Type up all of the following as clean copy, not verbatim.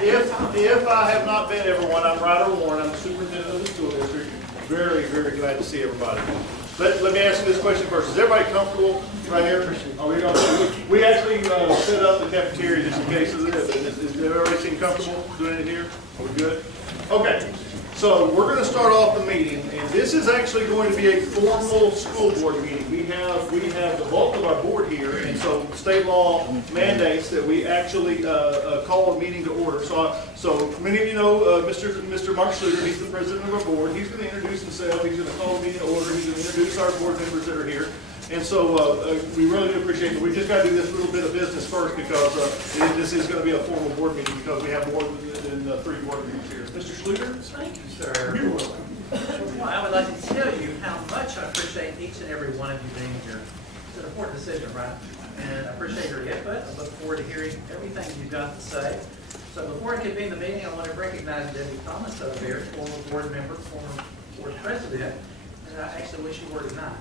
If I have not met everyone, I'm Ryder Warren. I'm the superintendent of the school district. Very, very glad to see everybody. Let me ask you this question first. Is everybody comfortable right here? Are we going? We actually set up the cafeteria just in case of this. Is everybody seem comfortable doing it here? Are we good? Okay. So we're going to start off the meeting, and this is actually going to be a formal school board meeting. We have the bulk of our board here, and so state law mandates that we actually call a meeting to order. So many of you know Mr. Mark Schluter. He's the president of our board. He's going to introduce himself. He's going to call a meeting to order. He's going to introduce our board members that are here. And so we really do appreciate it. We just got to do this little bit of business first because this is going to be a formal board meeting because we have more than 3 board members here. Mr. Schluter? Thank you, sir. You're welcome. Well, I would like to tell you how much I appreciate each and every one of you being here. It's an important decision, right? And I appreciate your input. I look forward to hearing everything you've got to say. So before I convene the meeting, I want to recognize Debbie Thomas over there, former board member, former board president. And I actually wish you were tonight.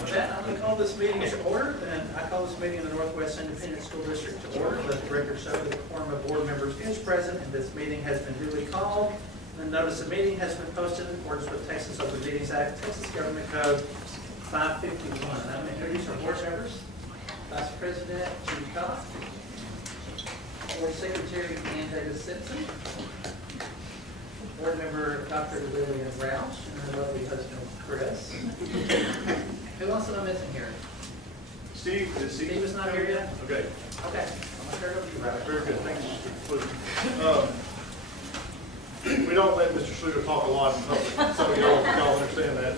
With that, I'm going to call this meeting to order, and I call this meeting in the Northwest Independent School District to order. Let the record show that the quorum of board members is present, and this meeting has been duly called. The notice of meeting has been posted in accordance with Texas Open Meetings Act, Texas Government Code 551. I'm going to introduce our board members. Vice President Judy Cox, Board Secretary Ann Davis Simpson, Board Member Dr. Lillian Roush, and her lovely husband Chris. Who else am I missing here? Steve Steve is not here yet? Okay. Okay. I'm going to turn it over to you, Robert. Very good. Thank you. We don't let Mr. Schluter talk a lot in public. Some of y'all understand that.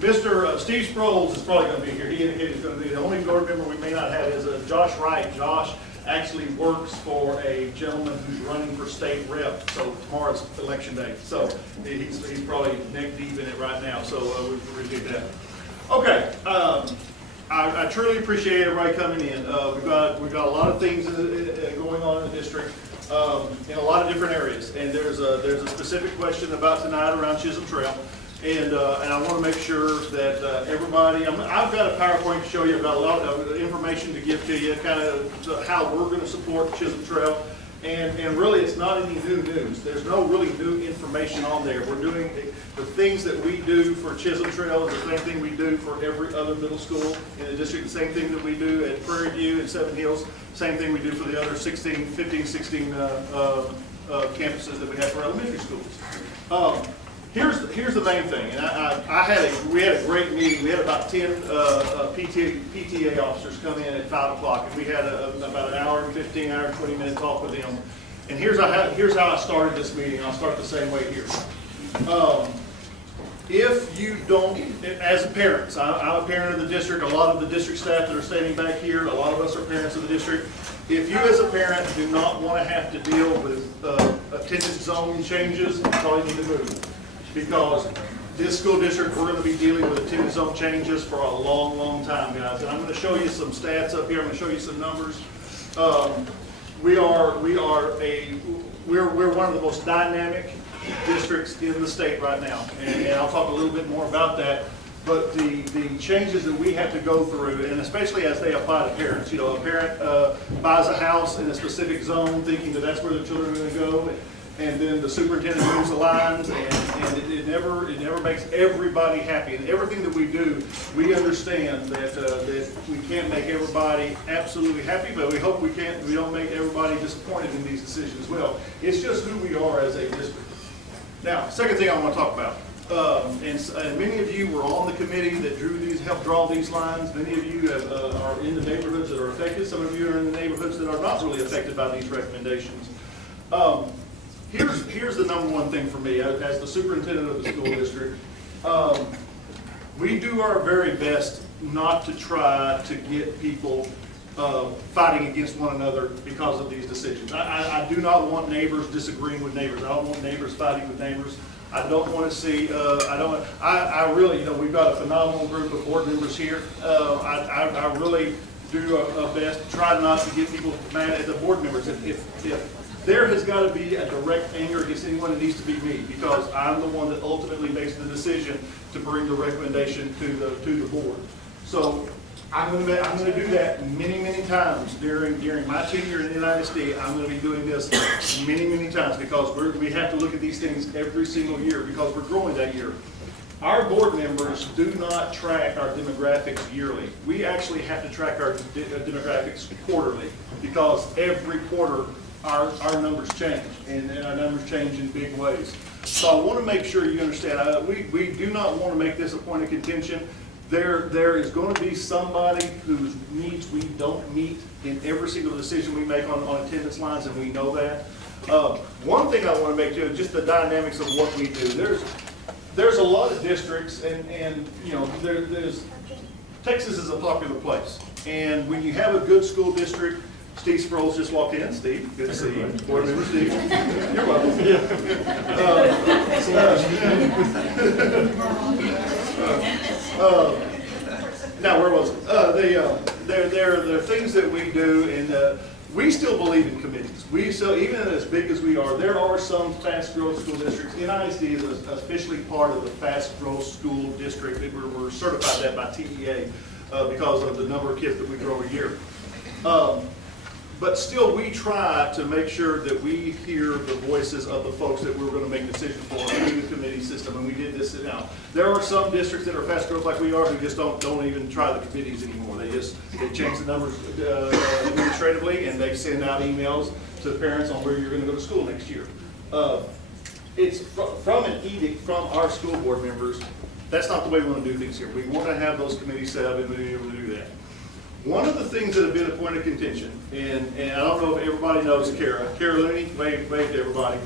Mr. Steve Sproles is probably going to be here. He indicated he's going to be the only board member we may not have is Josh Wright. Josh actually works for a gentleman who's running for state rep. So tomorrow's election day. So he's probably neck deep in it right now. So we appreciate that. Okay. I truly appreciate everybody coming in. We've got a lot of things going on in the district in a lot of different areas. And there's a specific question about tonight around Chisholm Trail. And I want to make sure that everybody, I've got a PowerPoint to show you about a lot of information to give to you, kind of how we're going to support Chisholm Trail. And really, it's not any new news. There's no really new information on there. We're doing the things that we do for Chisholm Trail is the same thing we do for every other middle school in the district, the same thing that we do at Prairie View and Seven Hills, same thing we do for the other 15, 16 campuses that we have for elementary schools. Here's the main thing, and we had a great meeting. We had about 10 PTA officers come in at 5 o'clock, and we had about an hour and 15, hour and 20 minute talk with them. And here's how I started this meeting. I'll start the same way here. If you don't, as parents, I'm a parent of the district. A lot of the district staff that are standing back here, a lot of us are parents of the district. If you as a parent do not want to have to deal with attendance zone changes, you probably need to move. Because this school district, we're going to be dealing with attendance zone changes for a long, long time, guys. And I'm going to show you some stats up here. I'm going to show you some numbers. We're one of the most dynamic districts in the state right now, and I'll talk a little bit more about that. But the changes that we have to go through, and especially as they apply to parents, a parent buys a house in a specific zone, thinking that that's where the children are going to go. And then the superintendent moves the lines, and it never makes everybody happy. And everything that we do, we understand that we can't make everybody absolutely happy, but we hope we don't make everybody disappointed in these decisions as well. It's just who we are as a district. Now, second thing I want to talk about, and many of you were on the committee that helped draw these lines. Many of you are in the neighborhoods that are affected. Some of you are in the neighborhoods that are not really affected by these recommendations. Here's the number one thing for me as the superintendent of the school district. We do our very best not to try to get people fighting against one another because of these decisions. I do not want neighbors disagreeing with neighbors. I don't want neighbors fighting with neighbors. I don't want to see, I really, we've got a phenomenal group of board members here. I really do our best to try not to get people mad at the board members. If there has got to be a direct anger against anyone, it needs to be me, because I'm the one that ultimately makes the decision to bring the recommendation to the board. So I'm gonna do that many times during my tenure in NISD. I'm gonna be doing this many times because we have to look at these things every single year because we're growing that year. Our board members do not track our demographics yearly. We actually have to track our demographics quarterly because every quarter our numbers change and our numbers change in big ways. So I want to make sure you understand, we do not want to make this a point of contention. There is going to be somebody whose needs we don't meet in every single decision we make on attendance lines, and we know that. One thing I want to make clear, just the dynamics of what we do. There's a lot of districts, and you know, Texas is a popular place. And when you have a good school district, Steve Sproles just walked in. Steve, good to see you. Board member Steve. You're welcome. Now, where was it? There are things that we do, and we still believe in committees. We still, even as big as we are, there are some fast growth school districts. NISD is officially part of the fast growth school district. We're certified that by TEA because of the number of kids that we grow a year. But still, we try to make sure that we hear the voices of the folks that we're going to make decisions for through the committee system, and we did this now. There are some districts that are fast growth like we are who just don't even try the committees anymore. They change the numbers administratively, and they send out emails to the parents on where you're going to go to school next year. It's from an edict from our school board members. That's not the way we want to do things here. We want to have those committees set up and be able to do that. One of the things that have been a point of contention, and I don't know if everybody knows Kara. Kara Looney, wave to everybody.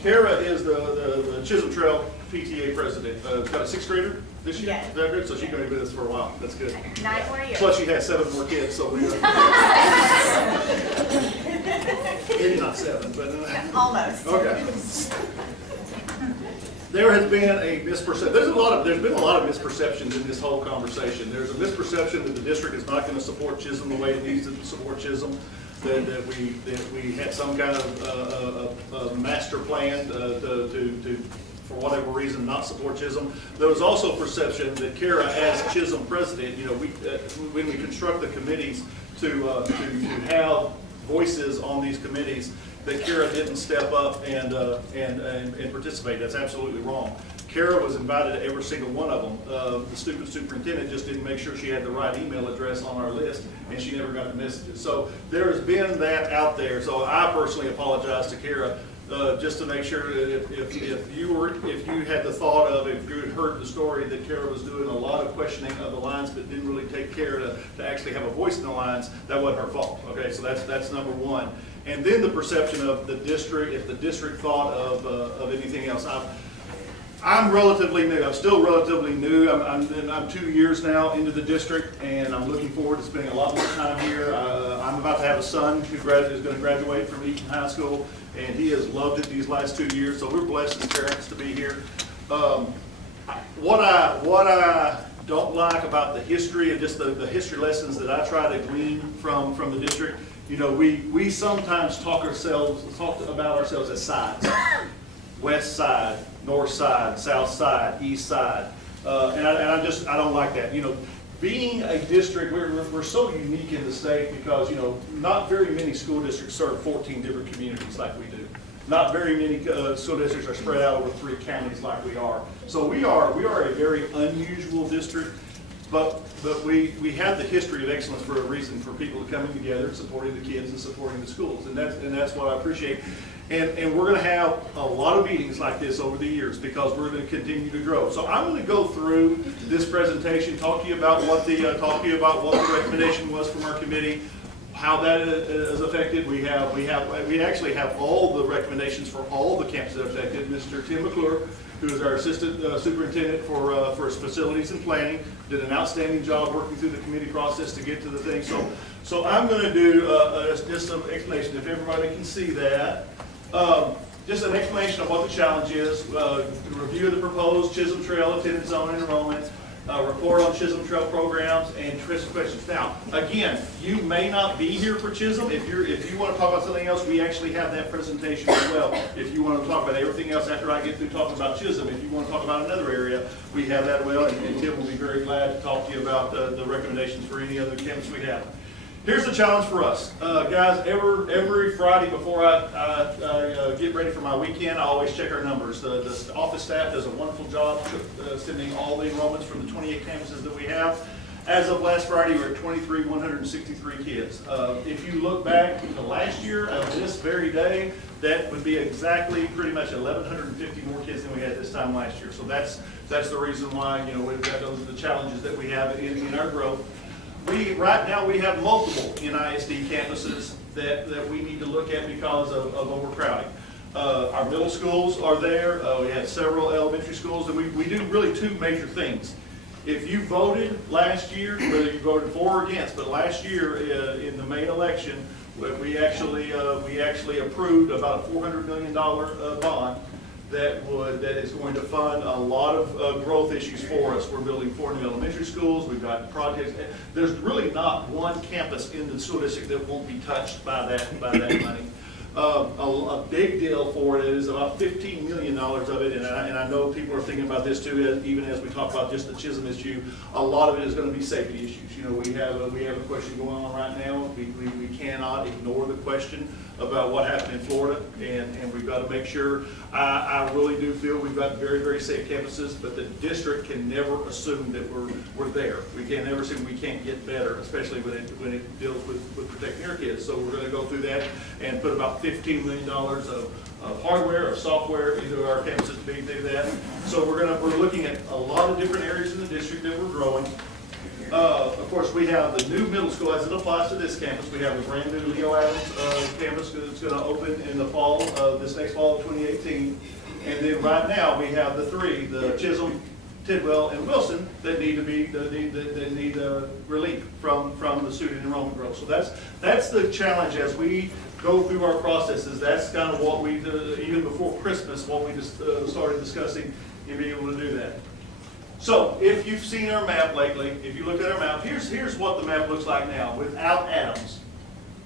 Kara is the Chisholm Trail PTA president. Got a 6th grader this year? Yes. Is that good? So she's going to be with us for a while. That's good. 9 more years. Plus she has 7 more kids, so we maybe not 7, but Almost. okay. There has been a misperception. There's been a lot of misperceptions in this whole conversation. There's a misperception that the district is not going to support Chisholm the way it needs to support Chisholm. That we had some kind of master plan to for whatever reason not support Chisholm. There was also perception that Kara, as Chisholm president, you know, when we construct the committees to have voices on these committees, that Kara didn't step up and participate. That's absolutely wrong. Kara was invited to every single one of them. The stupid superintendent just didn't make sure she had the right email address on our list, and she never got the messages. So there has been that out there. So I personally apologize to Kara just to make sure that if you had the thought of, if you had heard the story that Kara was doing a lot of questioning of the lines but didn't really take care to actually have a voice in the lines, that wasn't her fault. Okay, so that's number one. And then the perception of the district, if the district thought of anything else. I'm relatively new. I'm still relatively new. I'm 2 years now into the district, and I'm looking forward to spending a lot more time here. I'm about to have a son who is going to graduate from Eaton High School, and he has loved it these last 2 years. So we're blessed as parents to be here. What I don't like about the history and just the history lessons that I try to glean from the district. You know, we sometimes talk about ourselves as sides. West side, north side, south side, east side. And I don't like that. You know, being a district, we're so unique in the state because, you know, not very many school districts serve 14 different communities like we do. Not very many school districts are spread out over 3 counties like we are. So we are a very unusual district. But we have the history of excellence for a reason, for people coming together and supporting the kids and supporting the schools, and that's what I appreciate. And we're going to have a lot of meetings like this over the years because we're going to continue to grow. So I'm going to go through this presentation, talk to you about what the recommendation was from our committee, how that is affected. We actually have all the recommendations for all the campuses affected. Mr. Tim McClure, who is our assistant superintendent for facilities and planning, did an outstanding job working through the committee process to get to the thing. So I'm going to do just some explanation, if everybody can see that. Just an explanation of what the challenge is, review of the proposed Chisholm Trail attendance zone and enrollment, report on Chisholm Trail programs, and Chris questions. Now, again, you may not be here for Chisholm. If you want to talk about something else, we actually have that presentation as well. If you want to talk about everything else after I get through talking about Chisholm, if you want to talk about another area, we have that as well, and Tim will be very glad to talk to you about the recommendations for any other campus we have. Here's the challenge for us. Guys, every Friday before I get ready for my weekend, I always check our numbers. The office staff does a wonderful job sending all the enrollments from the 28 campuses that we have. As of last Friday, we're at 163 kids. If you look back to last year, on this very day, that would be exactly pretty much 1,150 more kids than we had this time last year. So that's the reason why, we've got those are the challenges that we have in our growth. Right now we have multiple NISD campuses that we need to look at because of overcrowding. Our middle schools are there. We have several elementary schools, and we do really two major things. If you voted last year, whether you voted for or against, but last year in the May election, we actually approved about a $400 million bond that is going to fund a lot of growth issues for us. We're building 4 new elementary schools. We've got projects. There's really not one campus in the school district that won't be touched by that money. A big deal for it is about $15 million of it, and I know people are thinking about this too, even as we talk about just the Chisholm issue. A lot of it is going to be safety issues. We have a question going on right now. We cannot ignore the question about what happened in Florida, and we've got to make sure. I really do feel we've got very, very safe campuses, but the district can never assume that we're there. We can never assume we can't get better, especially when it deals with protecting our kids. So we're going to go through that and put about $15 million of hardware or software into our campuses to do that. So we're looking at a lot of different areas in the district that we're growing. Of course, we have the new middle school as it applies to this campus. We have a brand new Leo Adams campus that's going to open in the fall, this next fall of 2018. And then right now we have the three, the Chisholm, Tidwell, and Wilson, that need relief from the student enrollment growth. So that's the challenge as we go through our processes. That's kind of what we do, even before Christmas, what we just started discussing and being able to do that. So if you've seen our map lately, if you look at our map, here's what the map looks like now without Adams.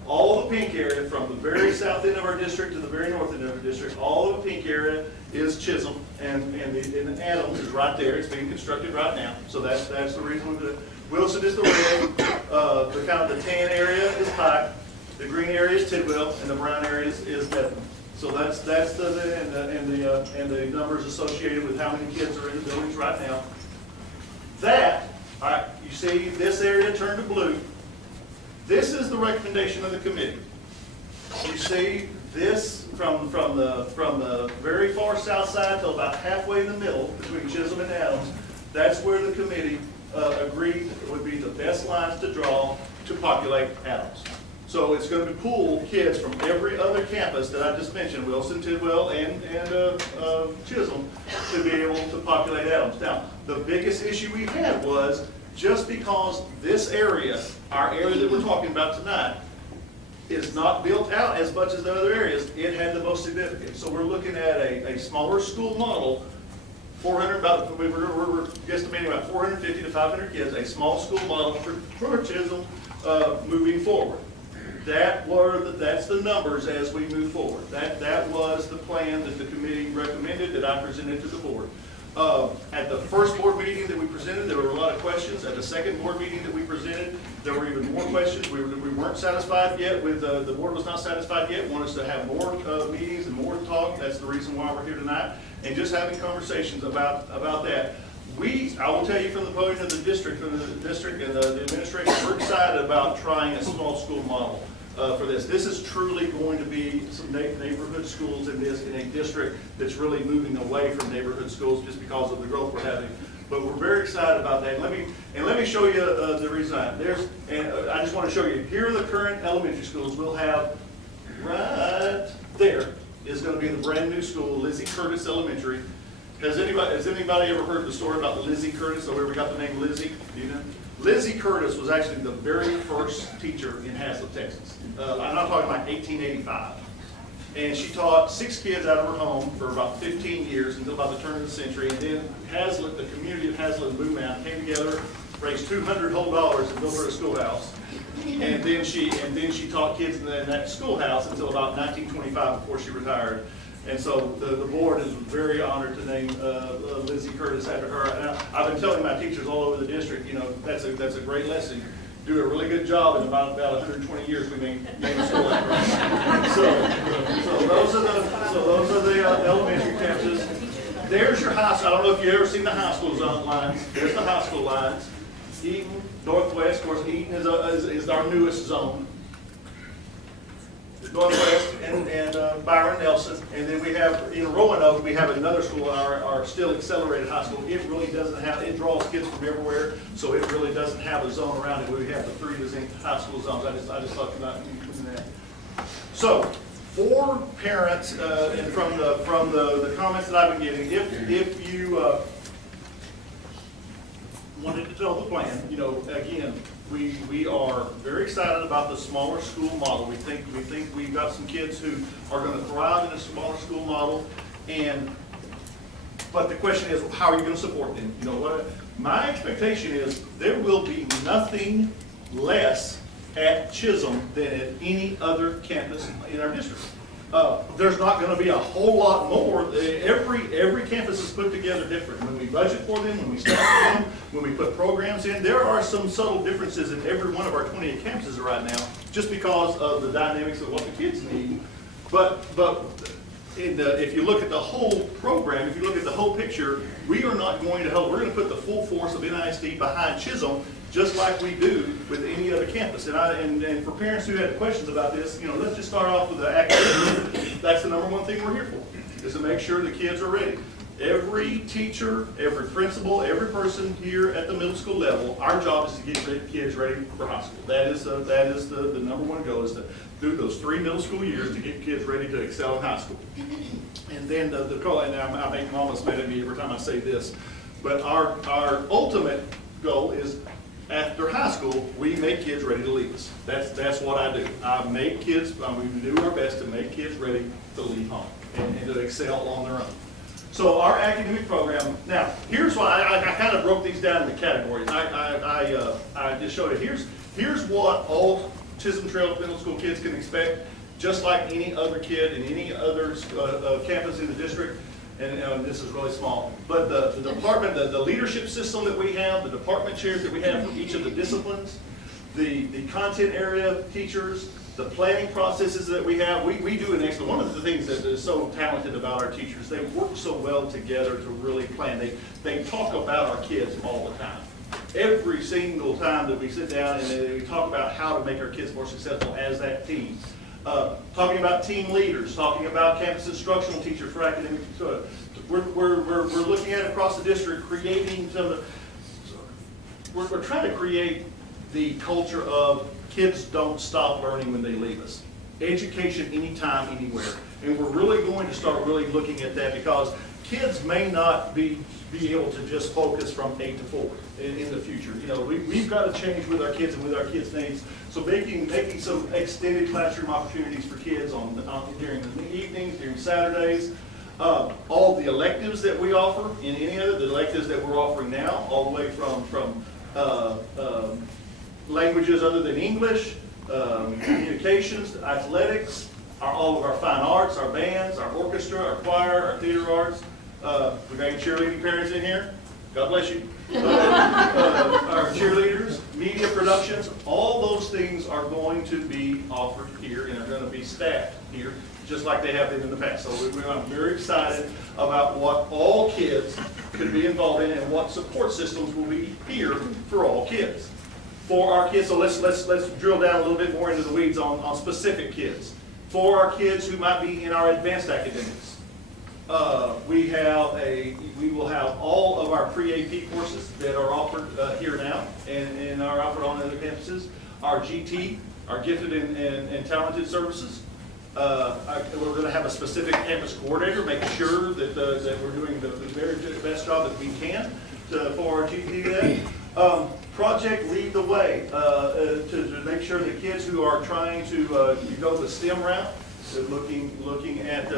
All the pink area from the very south end of our district to the very north end of our district, all of the pink area is Chisholm, and Adams is right there. It's being constructed right now. So that's the reason we do it. Wilson is the red. The kind of the tan area is Pike. The green area is Tidwell, and the brown area is Dedmon. So that's the numbers associated with how many kids are in the buildings right now. All right, you see this area turned to blue. This is the recommendation of the committee. You see this from the very far south side till about halfway in the middle between Chisholm and Adams. That's where the committee agreed would be the best lines to draw to populate Adams. So it's going to pull kids from every other campus that I just mentioned, Wilson, Tidwell, and Chisholm, to be able to populate Adams. Now, the biggest issue we had was just because this area, our area that we're talking about tonight, is not built out as much as the other areas, it had the most significance. So we're looking at a smaller school model, we're estimating about 450 to 500 kids, a small school model for Chisholm moving forward. That's the numbers as we move forward. That was the plan that the committee recommended that I presented to the board. At the first board meeting that we presented, there were a lot of questions. At the second board meeting that we presented, there were even more questions. We weren't satisfied yet with, the board was not satisfied yet, wanted us to have more meetings and more talk. That's the reason why we're here tonight, and just having conversations about that. I will tell you from the podium of the district, and the administration, we're excited about trying a small school model for this. This is truly going to be some neighborhood schools in a district that's really moving away from neighborhood schools just because of the growth we're having. But we're very excited about that. Let me show you the reason. I just want to show you, here are the current elementary schools. We'll have right there is going to be the brand new school, Lizzie Curtis Elementary. Has anybody ever heard the story about Lizzie Curtis, or where we got the name Lizzie? Do you know? Lizzie Curtis was actually the very first teacher in Haslett, Texas. I'm not talking like 1885. And she taught 6 kids out of her home for about 15 years until about the turn of the century. And then Hazlitt, the community of Hazlitt and Blue Mountain came together, raised $200 whole and built her a schoolhouse. And then she taught kids in that schoolhouse until about 1925 before she retired. And so the board is very honored to name Lizzie Curtis after her. And I've been telling my teachers all over the district, you know, that's a great lesson. Do a really good job in about 120 years we name a school after us. So those are the elementary campuses. There's your high school. I don't know if you've ever seen the high school zone lines. There's the high school lines. Eaton, Northwest, of course, Eaton is our newest zone. Northwest and Byron Nelson, and then we have in Roanoke we have another school, our still accelerated high school. It really doesn't have, it draws kids from everywhere, so it really doesn't have a zone around it. We have the 3 distinct high school zones. I just thought you might include that. So for parents, and from the comments that I've been getting, if you wanted to know the plan, you know, again. We are very excited about the smaller school model. We think we've got some kids who are going to thrive in a smaller school model, but the question is, how are you going to support them? You know what? My expectation is there will be nothing less at Chisholm than at any other campus in our district. There's not going to be a whole lot more. Every campus is put together different. When we budget for them, when we staff them, when we put programs in, there are some subtle differences in every one of our 28 campuses right now, just because of the dynamics of what the kids need. But if you look at the whole program, if you look at the whole picture, we are not going to help. We're going to put the full force of NISD behind Chisholm, just like we do with any other campus. And for parents who had questions about this, you know, let's just start off with the academic. That's the number one thing we're here for, is to make sure the kids are ready. Every teacher, every principal, every person here at the middle school level, our job is to get kids ready for high school. That is the number one goal, is to do those 3 middle school years to get kids ready to excel in high school. And then the call, and I make almost mad at me every time I say this, but our ultimate goal is, after high school, we make kids ready to leave us. That's what I do. I make kids, we do our best to make kids ready to leave home and to excel on their own. So our academic program, now, here's why I kind of broke these down into categories. I just showed it. Here's what all Chisholm Trail Middle School kids can expect, just like any other kid in any other campus in the district. And this is really small, but the department, the leadership system that we have, the department chairs that we have for each of the disciplines, the content area teachers, the planning processes that we have, we do an excellent. One of the things that is so talented about our teachers, they work so well together to really plan. They talk about our kids all the time. Every single time that we sit down and we talk about how to make our kids more successful as that team. Talking about team leaders, talking about campus instructional teachers for academic. We're looking at across the district, creating we're trying to create the culture of kids don't stop learning when they leave us. Education anytime, anywhere. And we're really going to start really looking at that, because kids may not be able to just focus from 8 to 4 in the future. You know, we've got to change with our kids and with our kids' needs. So making some extended classroom opportunities for kids during the evenings, during Saturdays. All the electives that we offer in any of the electives that we're offering now, all the way from languages other than English, communications, athletics, all of our fine arts, our bands, our orchestra, our choir, our theater arts. We've got any cheerleading parents in here? God bless you. Our cheerleaders, media productions, all those things are going to be offered here and are going to be staffed here, just like they have been in the past. So I'm very excited about what all kids could be involved in and what support systems will be here for all kids. For our kids, so let's drill down a little bit more into the weeds on specific kids. For our kids who might be in our advanced academics, we will have all of our pre-AP courses that are offered here now and are offered on other campuses. Our GT, our gifted and talented services. We're going to have a specific campus coordinator, making sure that we're doing the very best job that we can for our GT. Project Lead the Way, to make sure that kids who are trying to go the STEM route, looking at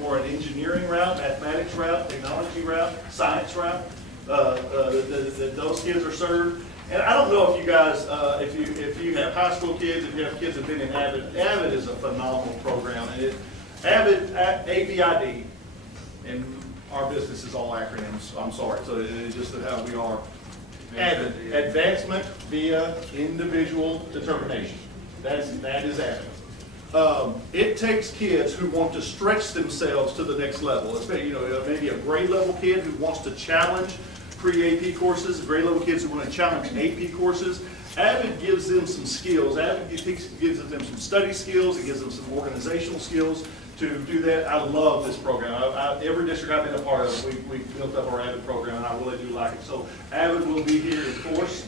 more an engineering route, mathematics route, technology route, science route, that those kids are served. And I don't know if you guys, if you have high school kids, if you have kids that have been in Avid, Avid is a phenomenal program. And Avid, AVID, and our business is all acronyms, I'm sorry, so it is just how we are. Avid, Advancement via Individual Determination. That is Avid. It takes kids who want to stretch themselves to the next level. Maybe a grade level kid who wants to challenge pre-AP courses, grade level kids who want to challenge AP courses. Avid gives them some skills. Avid gives them some study skills. It gives them some organizational skills to do that. I love this program. Every district I've been a part of, we've built up our Avid program, and I really do like it. So Avid will be here in force.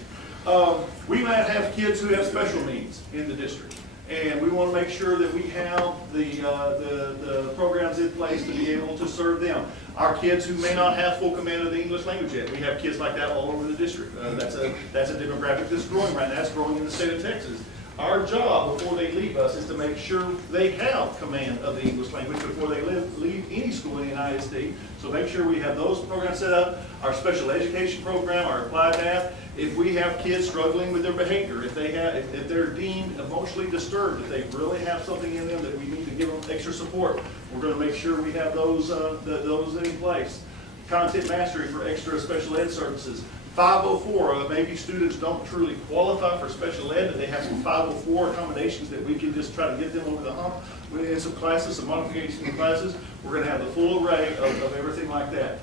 We might have kids who have special needs in the district, and we want to make sure that we have the programs in place to be able to serve them. Our kids who may not have full command of the English language yet, we have kids like that all over the district. That's a demographic that's growing right now. That's growing in the state of Texas. Our job before they leave us is to make sure they have command of the English language before they leave any school in the NISD. So make sure we have those programs set up. Our special education program, our applied math. If we have kids struggling with their behavior, if they're deemed emotionally disturbed, if they really have something in them that we need to give them extra support, we're going to make sure we have those in place. Content mastery for extra special ed services. 504, maybe students don't truly qualify for special ed, and they have some 504 accommodations that we can just try to get them over the hump. In some classes, some modifications in classes, we're going to have the full array of everything like that.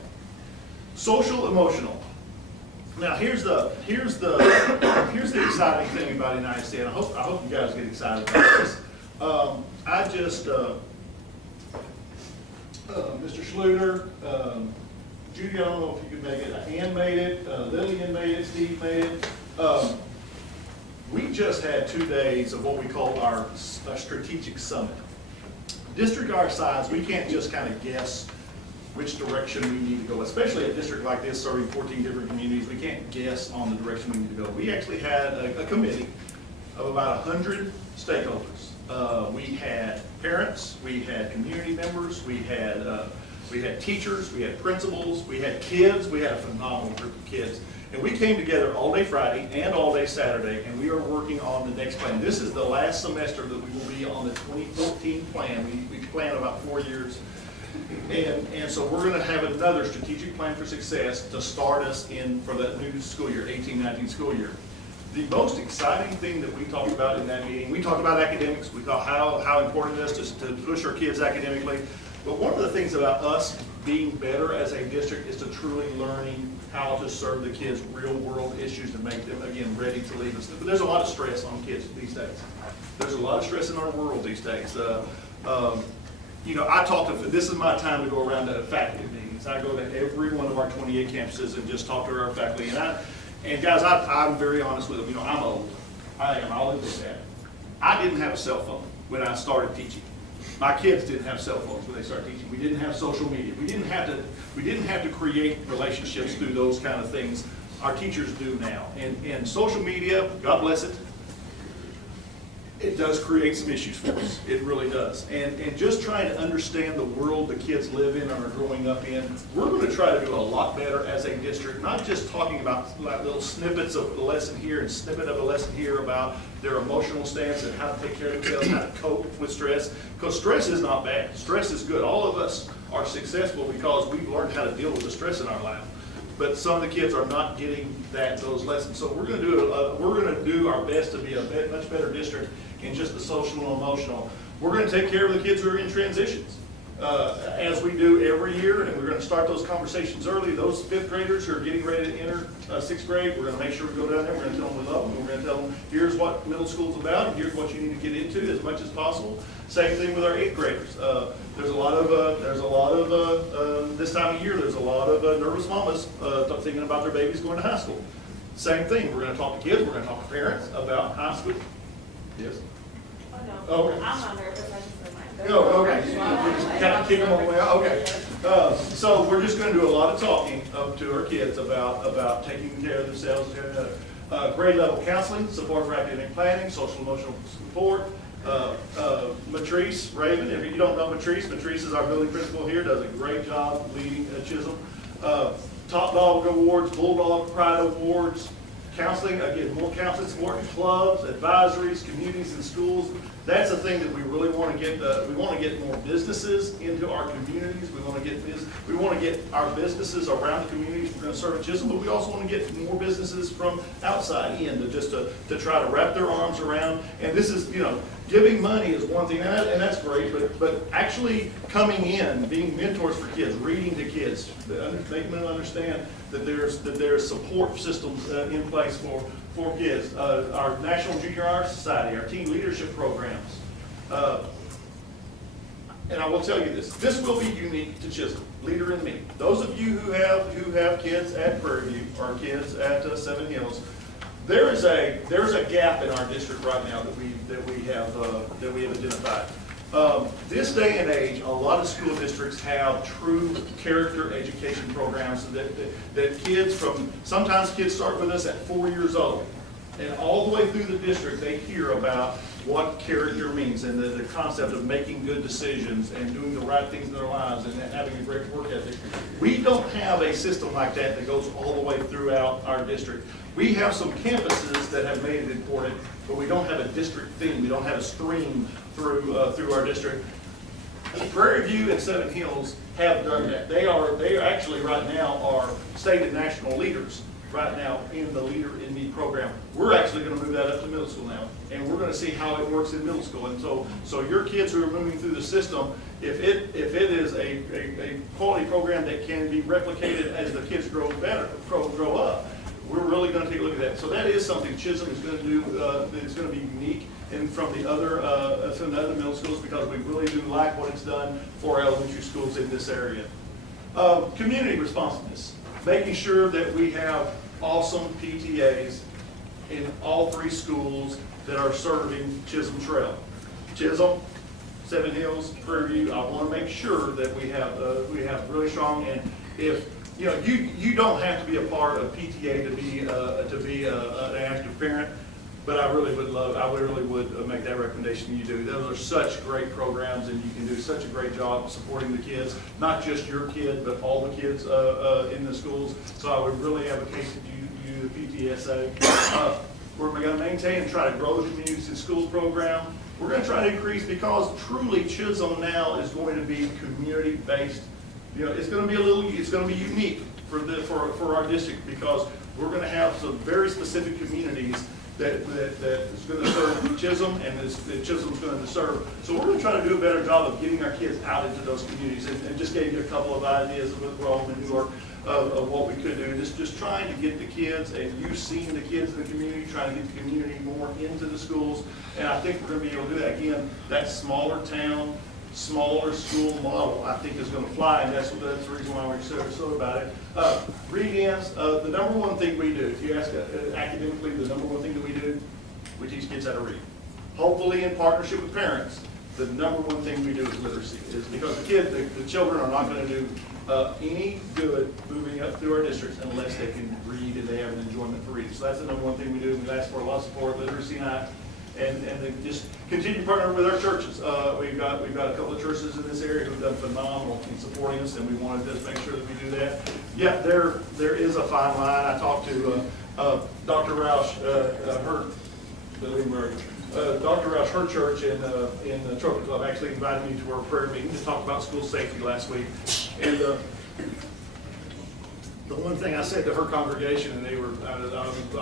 Social emotional. Now here's the exciting thing about United States. I hope you guys get excited about this. Mr. Schluter, Judy, I don't know if you can make it. Ann made it. Lillian made it. Steve made it. We just had 2 days of what we call our strategic summit. District our size, we can't just kind of guess which direction we need to go, especially a district like this serving 14 different communities. We can't guess on the direction we need to go. We actually had a committee of about 100 stakeholders. We had parents, we had community members, we had teachers, we had principals, we had kids, we had a phenomenal group of kids. And we came together all day Friday and all day Saturday, and we are working on the next plan. This is the last semester that we will be on the 2014 plan. We plan about 4 years. And so we're going to have another strategic plan for success to start us in for the new school year, 18-19 school year. The most exciting thing that we talked about in that meeting, we talked about academics. We talked how important it is to push our kids academically. But one of the things about us being better as a district is to truly learning how to serve the kids real world issues to make them, again, ready to leave us. But there's a lot of stress on kids these days. There's a lot of stress in our world these days. I talk to, this is my time to go around to faculty meetings. I go to every one of our 28 campuses and just talk to our faculty. And guys, I'm very honest with them. I'm old. I am. I'll admit that. I didn't have a cell phone when I started teaching. My kids didn't have cell phones when they started teaching. We didn't have social media. We didn't have to create relationships through those kind of things. Our teachers do now. And social media, God bless it, it does create some issues for us. It really does. And just trying to understand the world the kids live in and are growing up in, we're going to try to do a lot better as a district, not just talking about like little snippets of the lesson here and snippet of a lesson here about their emotional stance and how to take care of themselves, how to cope with stress. Because stress is not bad. Stress is good. All of us are successful because we've learned how to deal with the stress in our life. But some of the kids are not getting those lessons. So we're going to do our best to be a much better district in just the social and emotional. We're going to take care of the kids who are in transitions, as we do every year, and we're going to start those conversations early. Those 5th graders who are getting ready to enter 6th grade, we're going to make sure we go down there. We're going to tell them we love them. We're going to tell them, here's what middle school's about, and here's what you need to get into as much as possible. Same thing with our 8th graders. There's a lot of this time of year. There's a lot of nervous mamas thinking about their babies going to high school. Same thing. We're going to talk to kids. We're going to talk to parents about high school. Yes. Oh, no. Okay. I'm not nervous. I just remind them. Oh, okay. You just kind of kick them on the way out. Okay. So we're just going to do a lot of talking to our kids about taking care of themselves. Grade level counseling, support for academic planning, social emotional support, Matrice Raven, if you don't know Matrice, Matrice is our building principal here, does a great job leading Chisholm. Top Dog Awards, Bulldog Pride Awards, counseling, again, more counseling support, clubs, advisories, communities and schools. That's the thing that we really want to get. We want to get more businesses into our communities. We want to get our businesses around the communities we're going to serve in Chisholm, but we also want to get more businesses from outside in to try to wrap their arms around. And this is, giving money is one thing, and that's great, but actually coming in, being mentors for kids, reading to kids, making them understand that there's support systems in place for kids. Our National Junior Honor Society, our teen leadership programs. And I will tell you this will be unique to Chisholm, Leader in Me. Those of you who have kids at Prairie View or kids at Seven Hills, there's a gap in our district right now that we have identified. This day and age, a lot of school districts have true character education programs that kids sometimes kids start with us at 4 years old. And all the way through the district, they hear about what character means and the concept of making good decisions and doing the right things in their lives and having a great work ethic. We don't have a system like that goes all the way throughout our district. We have some campuses that have made it important, but we don't have a district theme. We don't have a stream through our district. Prairie View and Seven Hills have done that. They actually right now are state and national leaders right now in the Leader in Me program. We're actually going to move that up to middle school now, and we're going to see how it works in middle school. And so your kids who are moving through the system, if it is a quality program that can be replicated as the kids grow up, we're really going to take a look at that. So that is something Chisholm is going to do that's going to be unique and from the other middle schools, because we really do like what it's done for elementary schools in this area. Community responsiveness, making sure that we have awesome PTAs in all 3 schools that are serving Chisholm Trail. Chisholm, Seven Hills, Prairie View. I want to make sure that we have really strong. And if you don't have to be a part of PTA to be an active parent, but I really would make that recommendation you do. Those are such great programs, and you can do such a great job supporting the kids, not just your kid, but all the kids in the schools. So I would really advocate that you do the PTSA. We're going to maintain and try to grow the Communities in Schools program. We're going to try to increase, because truly Chisholm now is going to be community-based. It's going to be unique for our district, because we're going to have some very specific communities that is going to serve Chisholm, and that Chisholm's going to serve. So we're going to try to do a better job of getting our kids out into those communities, and just gave you a couple of ideas with Rome and New York of what we could do. Just trying to get the kids, and you seeing the kids in the community, trying to get the community more into the schools, and I think we're going to be able to do that. Again, that smaller town, smaller school model, I think, is going to fly, and that's the reason why we're so about it. Read-ins, the number one thing we do, if you ask academically, the number one thing that we do, we teach kids how to read. Hopefully in partnership with parents, the number one thing we do is literacy, is because the children are not going to do any good moving up through our districts unless they can read and they have an enjoyment for reading. So that's the number one thing we do. We ask for a lot of support, literacy night, and then just continue partnering with our churches. We've got a couple of churches in this area who've done phenomenal in supporting us, and we wanted to make sure that we do that. Yeah, there is a fine line. I talked to Dr. Roush, Dr. Roush, her church in the Trophy Club actually invited me to our prayer meeting to talk about school safety last week. And the one thing I said to her congregation, and I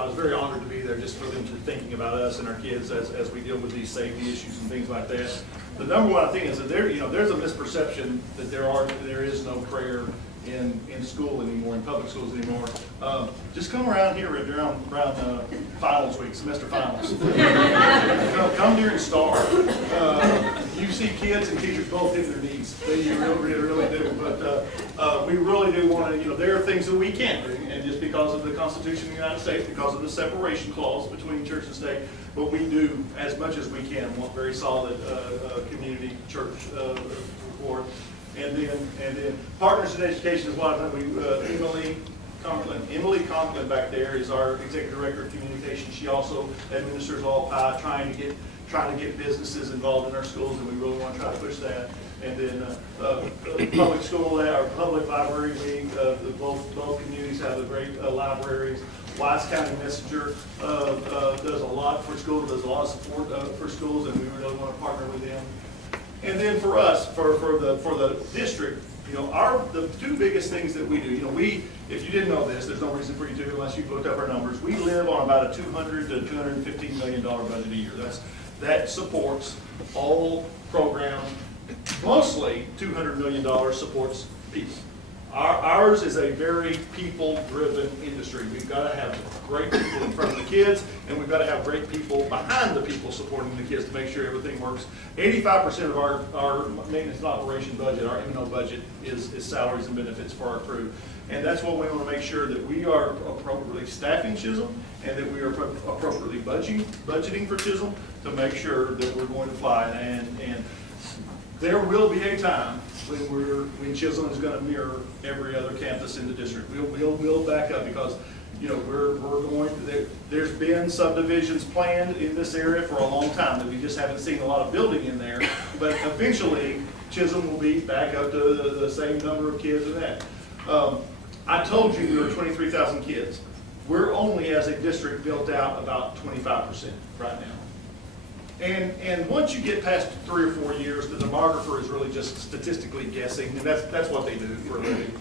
was very honored to be there just for them to thinking about us and our kids as we deal with these safety issues and things like that. The number one thing is that there's a misperception that there is no prayer in school anymore, in public schools anymore. Just come around here around finals week, semester finals. Come during STAR. You see kids and teachers both hit their knees. You really do. But we really do want to, there are things that we can't do, and just because of the Constitution of the United States, because of the separation clause between church and state, but we do, as much as we can, want very solid community church support. And then Partners in Education is what Emily Conklin. Emily Conklin back there is our executive director of communications. She also administers all PI, trying to get businesses involved in our schools, and we really want to try to push that. And then public school, our public library league, both communities have a great libraries. Wise County Messenger does a lot for schools, does a lot of support for schools, and we really want to partner with them. And then for us, for the district, you know, the two biggest things that we do, you know, if you didn't know this, there's no reason for you to unless you've looked up our numbers. We live on about a $200 to $215 million budget a year. That supports all programs. Mostly $200 million supports people. Ours is a very people-driven industry. We've got to have great people in front of the kids, and we've got to have great people behind the people supporting the kids to make sure everything works. 85% of our maintenance and operation budget, our M&O budget, is salaries and benefits for our crew. And that's what we want to make sure that we are appropriately staffing Chisholm, and that we are appropriately budgeting for Chisholm to make sure that we're going to fly. And there will be a time when Chisholm is going to mirror every other campus in the district. We'll back up because, you know, there's been subdivisions planned in this area for a long time that we just haven't seen a lot of building in there. But eventually, Chisholm will be back up to the same number of kids and that. I told you we were 23,000 kids. We're only, as a district, built out about 25% right now. And once you get past 3 or 4 years, the demographer is really just statistically guessing, and that's what they do for a living.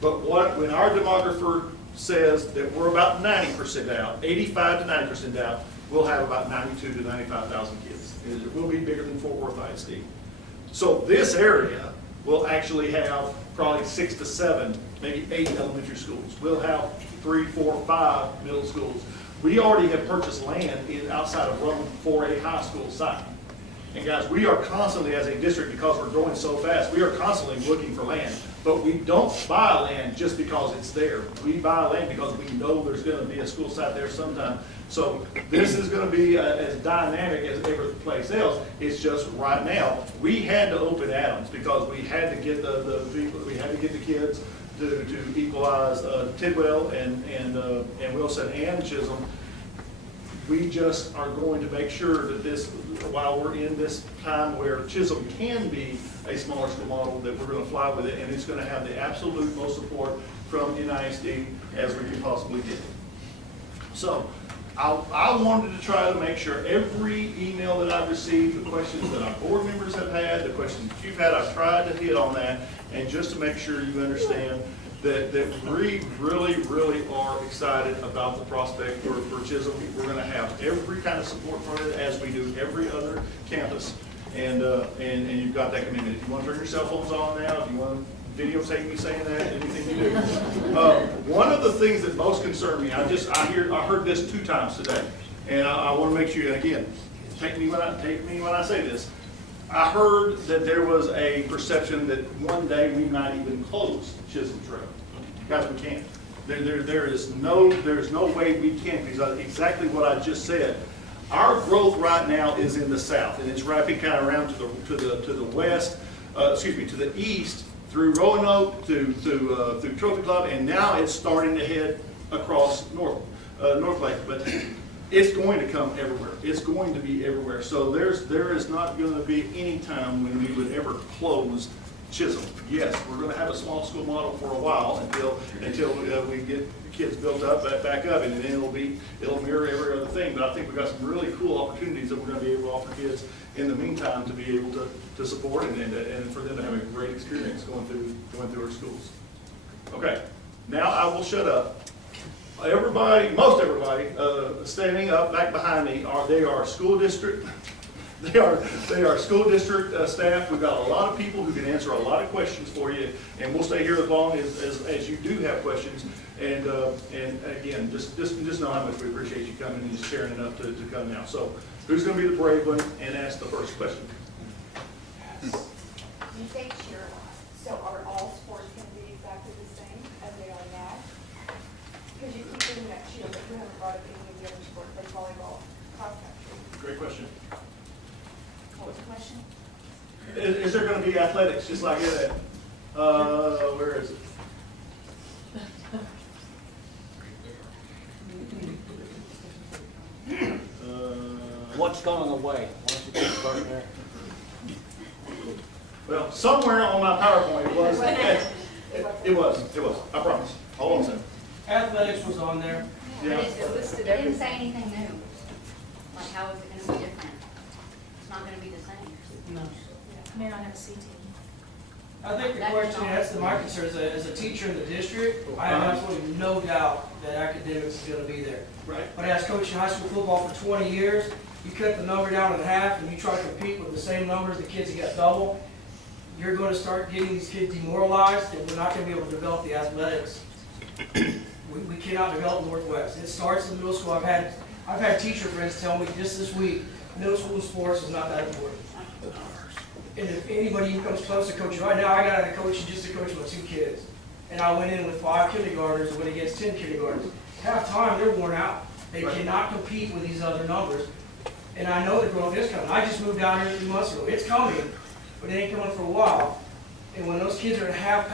But when our demographer says that we're about 90% out, 85 to 90% out, we'll have about 92 to 95,000 kids. It will be bigger than Fort Worth ISD. So this area will actually have probably 6 to 7, maybe 8 elementary schools. We'll have 3, 4, 5 middle schools. We already have purchased land outside of Rome for a high school site. And guys, we are constantly, as a district, because we're growing so fast, we are constantly looking for land. But we don't buy land just because it's there. We buy land because we know there's going to be a school site there sometime. So this is going to be as dynamic as every place else. It's just right now, we had to open Adams because we had to get the kids to equalize Tidwell and Wilson and Chisholm. We just are going to make sure that while we're in this time where Chisholm can be a smaller school model, that we're going to fly with it, and it's going to have the absolute most support from NISD as we can possibly get. So I wanted to try to make sure every email that I've received, the questions that our board members have had, the questions that you've had, I've tried to hit on that, and just to make sure you understand that we really are excited about the prospect for Chisholm. We're going to have every kind of support for it as we do every other campus, and you've got that commitment. If you want to turn your cell phones on now, if you want to videotape me saying that, anything you do. One of the things that most concern me, I heard this 2 times today, and I want to make sure, and again, take me when I say this. I heard that there was a perception that one day we might even close Chisholm Trail. Guys, we can't. There's no way we can, because exactly what I just said. Our growth right now is in the south, and it's wrapping kind of around to the west, to the east, through Roanoke, through Trophy Club, and now it's starting to head across North Lake. But it's going to come everywhere. It's going to be everywhere. So there is not going to be any time when we would ever close Chisholm. Yes, we're going to have a small school model for a while until we get kids built up back up, and then it'll mirror every other thing. But I think we've got some really cool opportunities that we're going to be able to offer kids in the meantime to be able to support and for them to have a great experience going through our schools. Okay, now I will shut up. Most everybody standing up back behind me are school district. They are school district staff. We've got a lot of people who can answer a lot of questions for you, and we'll stay here as long as you do have questions. And again, just know how much we appreciate you coming and just sharing enough to come now. So, who's going to be the brave one and ask the first question? You say cheer. So are all sports going to be exactly the same as they are now? Because you keep doing that cheer, but you haven't brought up any of the other sports, like volleyball, cross country. Great question. What was the question? Is there going to be athletics just like that? Where is it? What's going away? Why don't you get started there? Well, somewhere on my PowerPoint, it was, it was, I promise. Hold on a second. Athletics was on there. Yeah. But it's listed, it didn't say anything new. Like, how is it gonna be different? It's not gonna be the same. No. May not have a C team. I think the question, that's my concern, as a teacher in the district, I have absolutely no doubt that academics is gonna be there. Right. But as coaching high school football for 20 years, you cut the number down in half and you try to compete with the same numbers, the kids that got double, you're gonna start getting these kids demoralized and we're not gonna be able to develop the athletics. We cannot develop Northwest. It starts in middle school. I've had teacher friends tell me just this week, middle school sports is not that important. And if anybody even comes close to coaching, right now I got out of coaching just to coach my 2 kids. And I went in with 5 kindergartners and went against 10 kindergartners. Half time, they're worn out. They cannot compete with these other numbers. And I know the growth is coming. I just moved down here 3 months ago. It's coming, but it ain't coming for a while. And when those kids are at half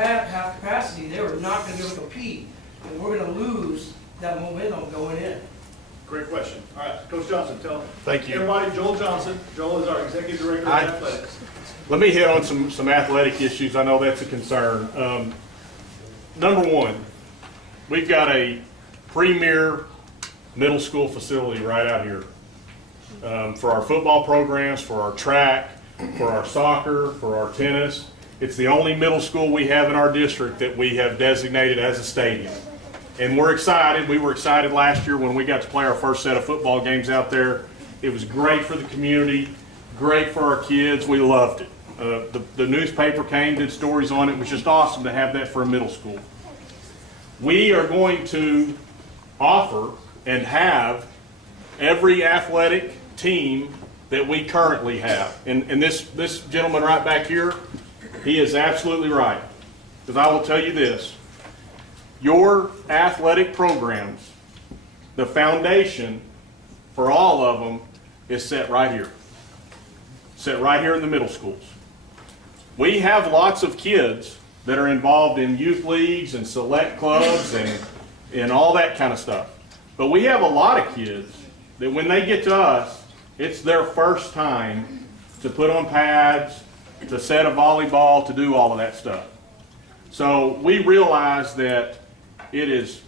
capacity, they are not going to be able to compete. And we're going to lose that momentum going in. Great question. All right, Coach Johnson, tell them. Thank you. Everybody, Joel Johnson. Joel is our Executive Director of Athletics. Let me hit on some athletic issues. I know that's a concern. Number one, we've got a premier middle school facility right out here for our football programs, for our track, for our soccer, for our tennis. It's the only middle school we have in our district that we have designated as a stadium. And we're excited. We were excited last year when we got to play our first set of football games out there. It was great for the community, great for our kids. We loved it. The newspaper came, did stories on it. It was just awesome to have that for a middle school. We are going to offer and have every athletic team that we currently have. And this gentleman right back here, he is absolutely right. Because I will tell you this, your athletic programs, the foundation for all of them is set right here. Set right here in the middle schools. We have lots of kids that are involved in youth leagues and select clubs and all that kind of stuff. But we have a lot of kids that when they get to us, it's their first time to put on pads, to set a volleyball, to do all of that stuff. So we realize that it is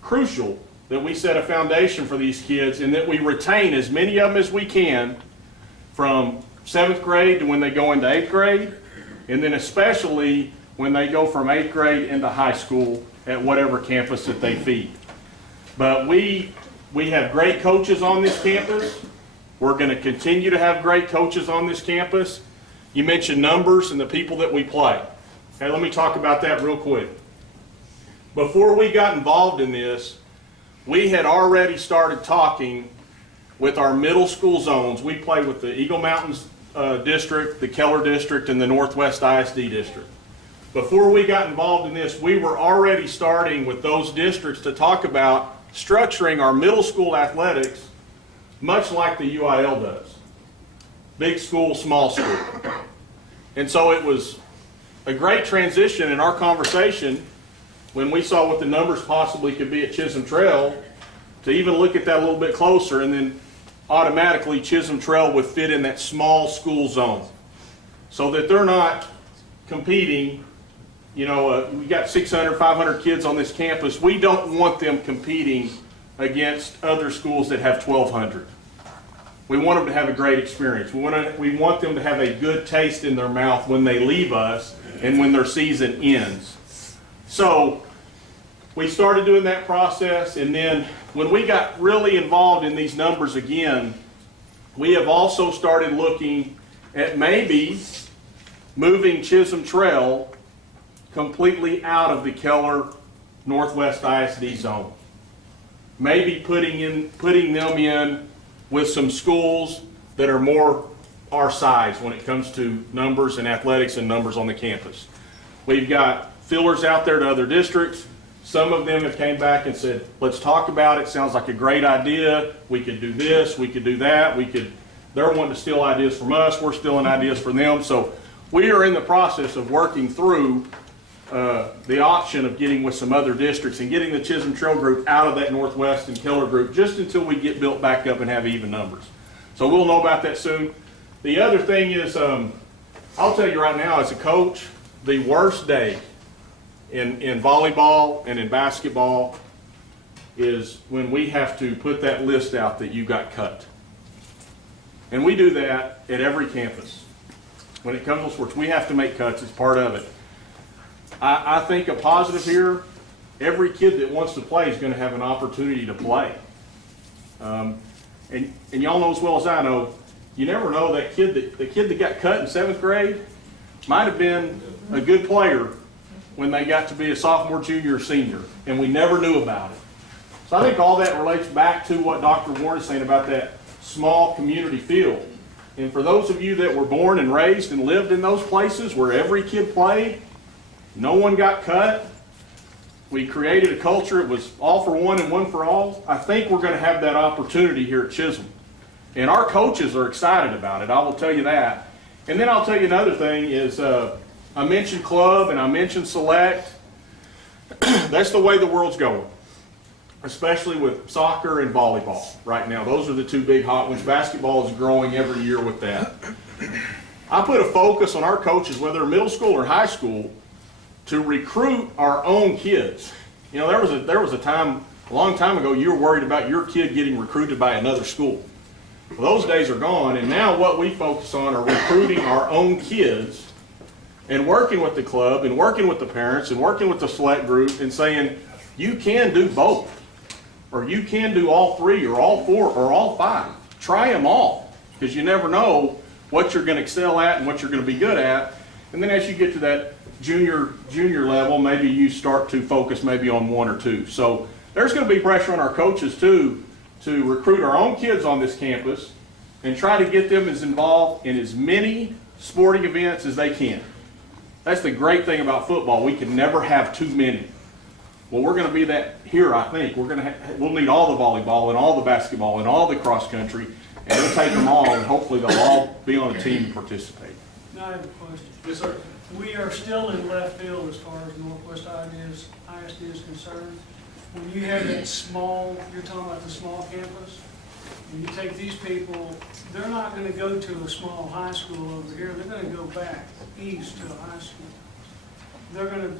crucial that we set a foundation for these kids and that we retain as many of them as we can from 7th grade to when they go into 8th grade, and then especially when they go from 8th grade into high school at whatever campus that they feed. But we have great coaches on this campus. We're going to continue to have great coaches on this campus. You mentioned numbers and the people that we play. Okay, let me talk about that real quick. Before we got involved in this, we had already started talking with our middle school zones. We play with the Eagle Mountains District, the Keller District, and the Northwest ISD District. Before we got involved in this, we were already starting with those districts to talk about structuring our middle school athletics much like the UIL does. Big school, small school. And so it was a great transition in our conversation when we saw what the numbers possibly could be at Chisholm Trail to even look at that a little bit closer, and then automatically Chisholm Trail would fit in that small school zone so that they're not competing. You know, we got 600, 500 kids on this campus. We don't want them competing against other schools that have 1,200. We want them to have a great experience. We want them to have a good taste in their mouth when they leave us and when their season ends. So we started doing that process, and then when we got really involved in these numbers again, we have also started looking at maybe moving Chisholm Trail completely out of the Keller Northwest ISD zone. Maybe putting them in with some schools that are more our size when it comes to numbers and athletics and numbers on the campus. We've got fillers out there to other districts. Some of them have came back and said, let's talk about it. Sounds like a great idea. We could do this, we could do that. They're wanting to steal ideas from us. We're stealing ideas from them. So we are in the process of working through the option of getting with some other districts and getting the Chisholm Trail group out of that Northwest and Keller group just until we get built back up and have even numbers. So we'll know about that soon. The other thing is, I'll tell you right now, as a coach, the worst day in volleyball and in basketball is when we have to put that list out that you got cut. And we do that at every campus. When it comes to sports, we have to make cuts. It's part of it. I think a positive here, every kid that wants to play is going to have an opportunity to play. And y'all know as well as I know, you never know the kid that got cut in 7th grade might have been a good player when they got to be a sophomore, junior, or senior, and we never knew about it. So I think all that relates back to what Dr. Warren is saying about that small community feel. And for those of you that were born and raised and lived in those places where every kid played, no one got cut, we created a culture, it was all for one and one for all. I think we're going to have that opportunity here at Chisholm. And our coaches are excited about it, I will tell you that. And then I'll tell you another thing is, I mentioned club and I mentioned select. That's the way the world's going, especially with soccer and volleyball right now. Those are the two big hot ones. Basketball is growing every year with that. I put a focus on our coaches, whether middle school or high school, to recruit our own kids. You know, there was a time, a long time ago, you were worried about your kid getting recruited by another school. Well, those days are gone, and now what we focus on are recruiting our own kids and working with the club and working with the parents and working with the select group and saying, you can do both, or you can do all three or all four or all five. Try them all, because you never know what you're going to excel at and what you're going to be good at. And then as you get to that junior level, maybe you start to focus maybe on one or two. So there's going to be pressure on our coaches too to recruit our own kids on this campus and try to get them as involved in as many sporting events as they can. That's the great thing about football. We can never have too many. Well, we're going to be that here, I think. We'll need all the volleyball and all the basketball and all the cross country, and we'll take them all, and hopefully they'll all be on a team and participate. Now I have a question. Yes, sir. We are still in left field as far as Northwest ISD is concerned. When you have that small, you're talking about the small campus, and you take these people, they're not going to go to a small high school over here. They're going to go back east to a high school. They're going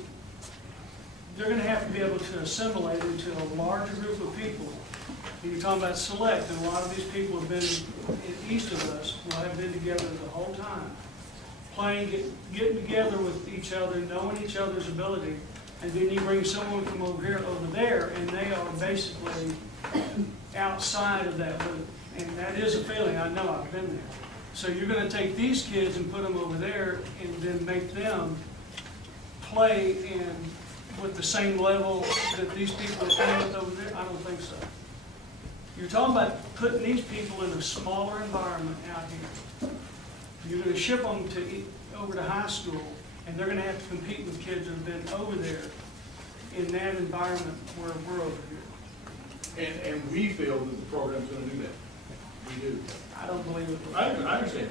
to have to be able to assimilate into a larger group of people. And you're talking about select, and a lot of these people have been east of us, will have been together the whole time, playing, getting together with each other, knowing each other's ability, and then you bring someone from over here over there, and they are basically outside of that loop. And that is a feeling, I know, I've been there. So you're going to take these kids and put them over there and then make them play with the same level that these people are playing with over there? I don't think so. You're talking about putting these people in a smaller environment out here. You're going to ship them over to high school, and they're going to have to compete with kids that have been over there in that environment where we're over here. And we feel that the program's going to do that. We do. I don't believe it. I understand.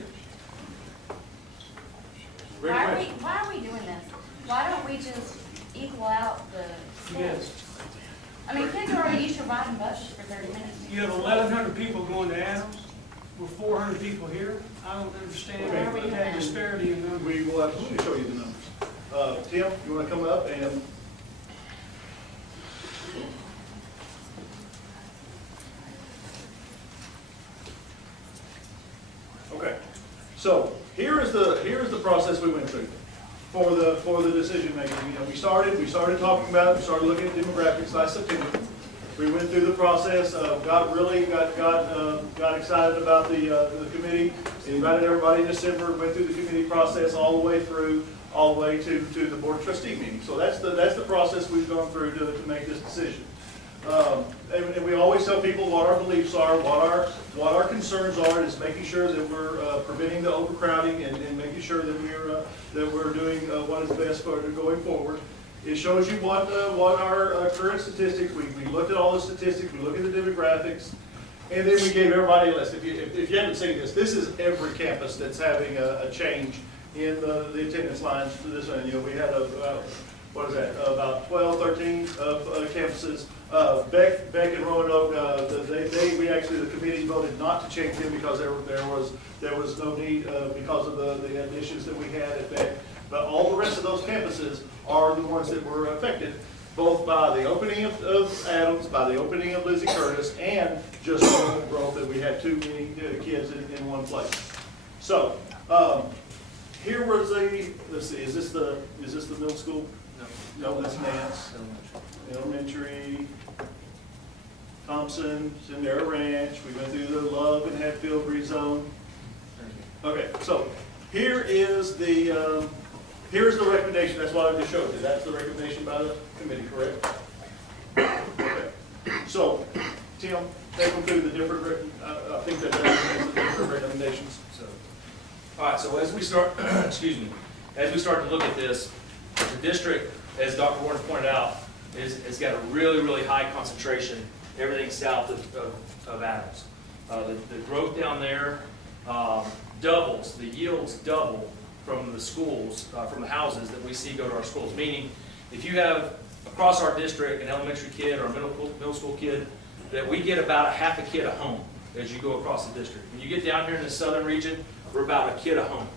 Great Why question. are we doing this? Why don't we just equal out the schools? Yes. I mean, kids are already used to riding buses for 30 minutes. You have 1,100 people going to Adams, with 400 people here. I don't understand Okay. that disparity in numbers. We will absolutely show you the numbers. Tim, you want to come up and? Okay, so here is the process we went through for the decision making. You know, we started talking about it, we started looking at demographics last September. We went through the process, got excited about the committee, invited everybody in December, went through the committee process all the way to the board trustee meeting. So that's the process we've gone through to make this decision. And we always tell people what our beliefs are, what our concerns are, is making sure that we're preventing the overcrowding and making sure that we're doing what is best for going forward. It shows you what our current statistics. We looked at all the statistics. We looked at the demographics, and then we gave everybody a list. If you haven't seen this is every campus that's having a change in the attendance lines to this one. You know, we had about 12, 13 of campuses Beck and Roanoke, we actually, the committee voted not to change them because there was no need, because of the issues that we had at Beck. But all the rest of those campuses are the ones that were affected, both by the opening of Adams, by the opening of Lizzie Curtis, and just normal growth that we had too many kids in one place. So, here was let's see, is this the middle school? No, that's Nance. Elementary, Thompson, Sendera Ranch, we went through the Love and Hatfield rezone. Okay, so here is the recommendation, that's what I just showed you, that's the recommendation by the committee, correct? Okay, so, Tim, take them through the different, I think that the different recommendations, so. All right, so as we start, excuse me, as we start to look at this, the district, as Dr. Warner pointed out, has got a really, really high concentration, everything south of Adams. The growth down there doubles, the yields double from the schools, from the houses that we see go to our schools. Meaning, if you have across our district an elementary kid or a middle school kid, that we get about a half a kid a home as you go across the district. When you get down here in the southern region, we're about a kid a home,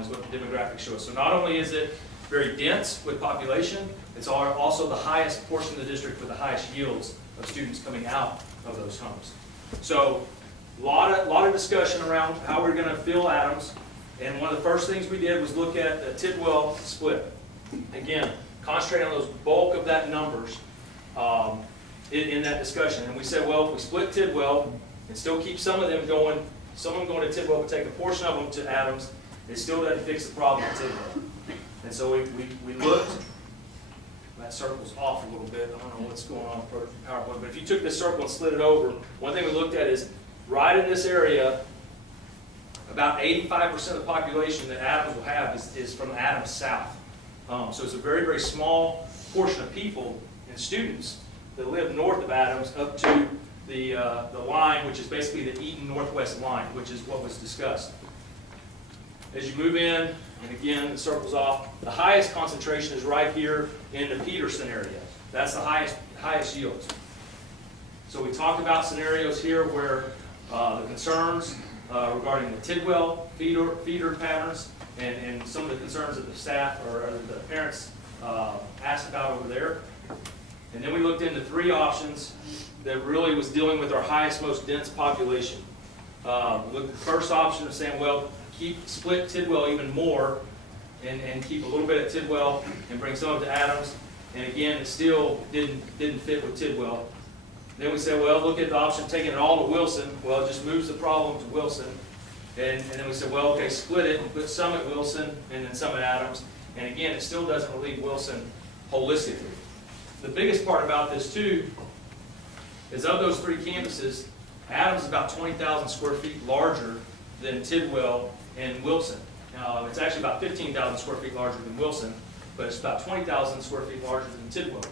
is what the demographics show us. So not only is it very dense with population, it's also the highest portion of the district with the highest yields of students coming out of those homes. So a lot of discussion around how we're going to fill Adams, and one of the first things we did was look at the Tidwell split. Again, concentrating on those bulk of that numbers in that discussion. And we said, well, if we split Tidwell and still keep some of them going to Tidwell, but take a portion of them to Adams, it still doesn't fix the problem at Tidwell. And so we looked, that circle's off a little bit, I don't know what's going on for PowerPoint, but if you took this circle and slid it over, one thing we looked at is right in this area, about 85% of the population that Adams will have is from Adams South. So it's a very, very small portion of people and students that live north of Adams up to the line, which is basically the Eaton Northwest line, which is what was discussed. As you move in, and again, the circle's off, the highest concentration is right here in the Peterson area. That's the highest yields. So we talked about scenarios here where the concerns regarding the Tidwell feeder patterns and some of the concerns that the staff or the parents asked about over there. And then we looked into three options that really was dealing with our highest, most dense population. We looked at the first option of saying, well, split Tidwell even more and keep a little bit at Tidwell and bring some of it to Adams. And again, it still didn't fit with Tidwell. Then we said, well, look at the option of taking it all to Wilson. Well, it just moves the problem to Wilson. And then we said, well, okay, split it and put some at Wilson and then some at Adams. And again, it still doesn't relieve Wilson holistically. The biggest part about this too is of those three campuses, Adams is about 20,000 square feet larger than Tidwell and Wilson. It's actually about 15,000 square feet larger than Wilson, but it's about 20,000 square feet larger than Tidwell.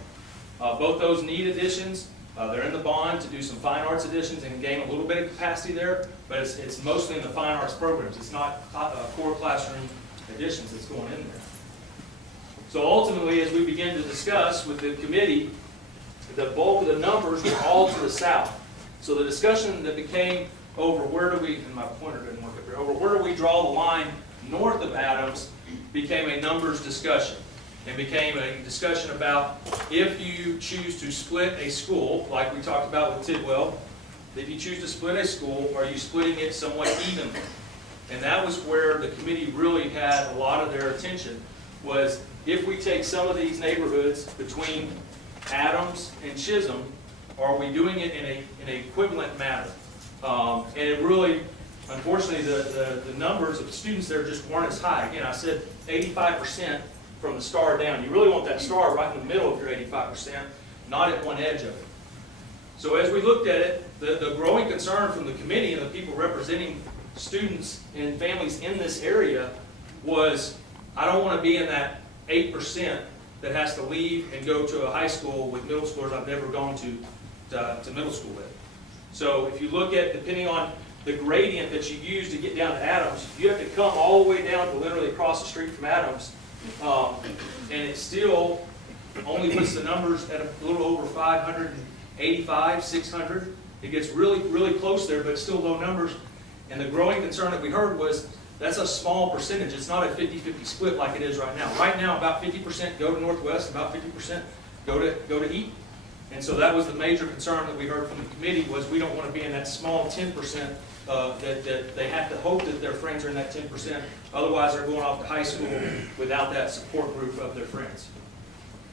Both those need additions. They're in the bond to do some fine arts additions and gain a little bit of capacity there, but it's mostly in the fine arts programs. It's not core classroom additions that's going in there. So ultimately, as we begin to discuss with the committee, the bulk of the numbers were all to the south. So the discussion that became over where do we, and my pointer didn't work up here, over where do we draw the line north of Adams became a numbers discussion. And became a discussion about if you choose to split a school, like we talked about with Tidwell, if you choose to split a school, are you splitting it somewhat evenly? And that was where the committee really had a lot of their attention, was if we take some of these neighborhoods between Adams and Chisholm, are we doing it in an equivalent manner? And it really, unfortunately, the numbers of students there just weren't as high. Again, I said 85% from the star down. You really want that star right in the middle of your 85%, not at one edge of it. So as we looked at it, the growing concern from the committee and the people representing students and families in this area was, I don't want to be in that 8% that has to leave and go to a high school with middle schoolers I've never gone to middle school with. So if you look at, depending on the gradient that you use to get down to Adams, you have to come all the way down to literally across the street from Adams, and it's still only puts the numbers at a little over 585, 600. It gets really, really close there, but still low numbers. And the growing concern that we heard was that's a small percentage. It's not a 50-50 split like it is right now. Right now, about 50% go to Northwest, about 50% go to Eaton. And so that was the major concern that we heard from the committee was we don't want to be in that small 10% that they have to hope that their friends are in that 10%. Otherwise, they're going off to high school without that support group of their friends.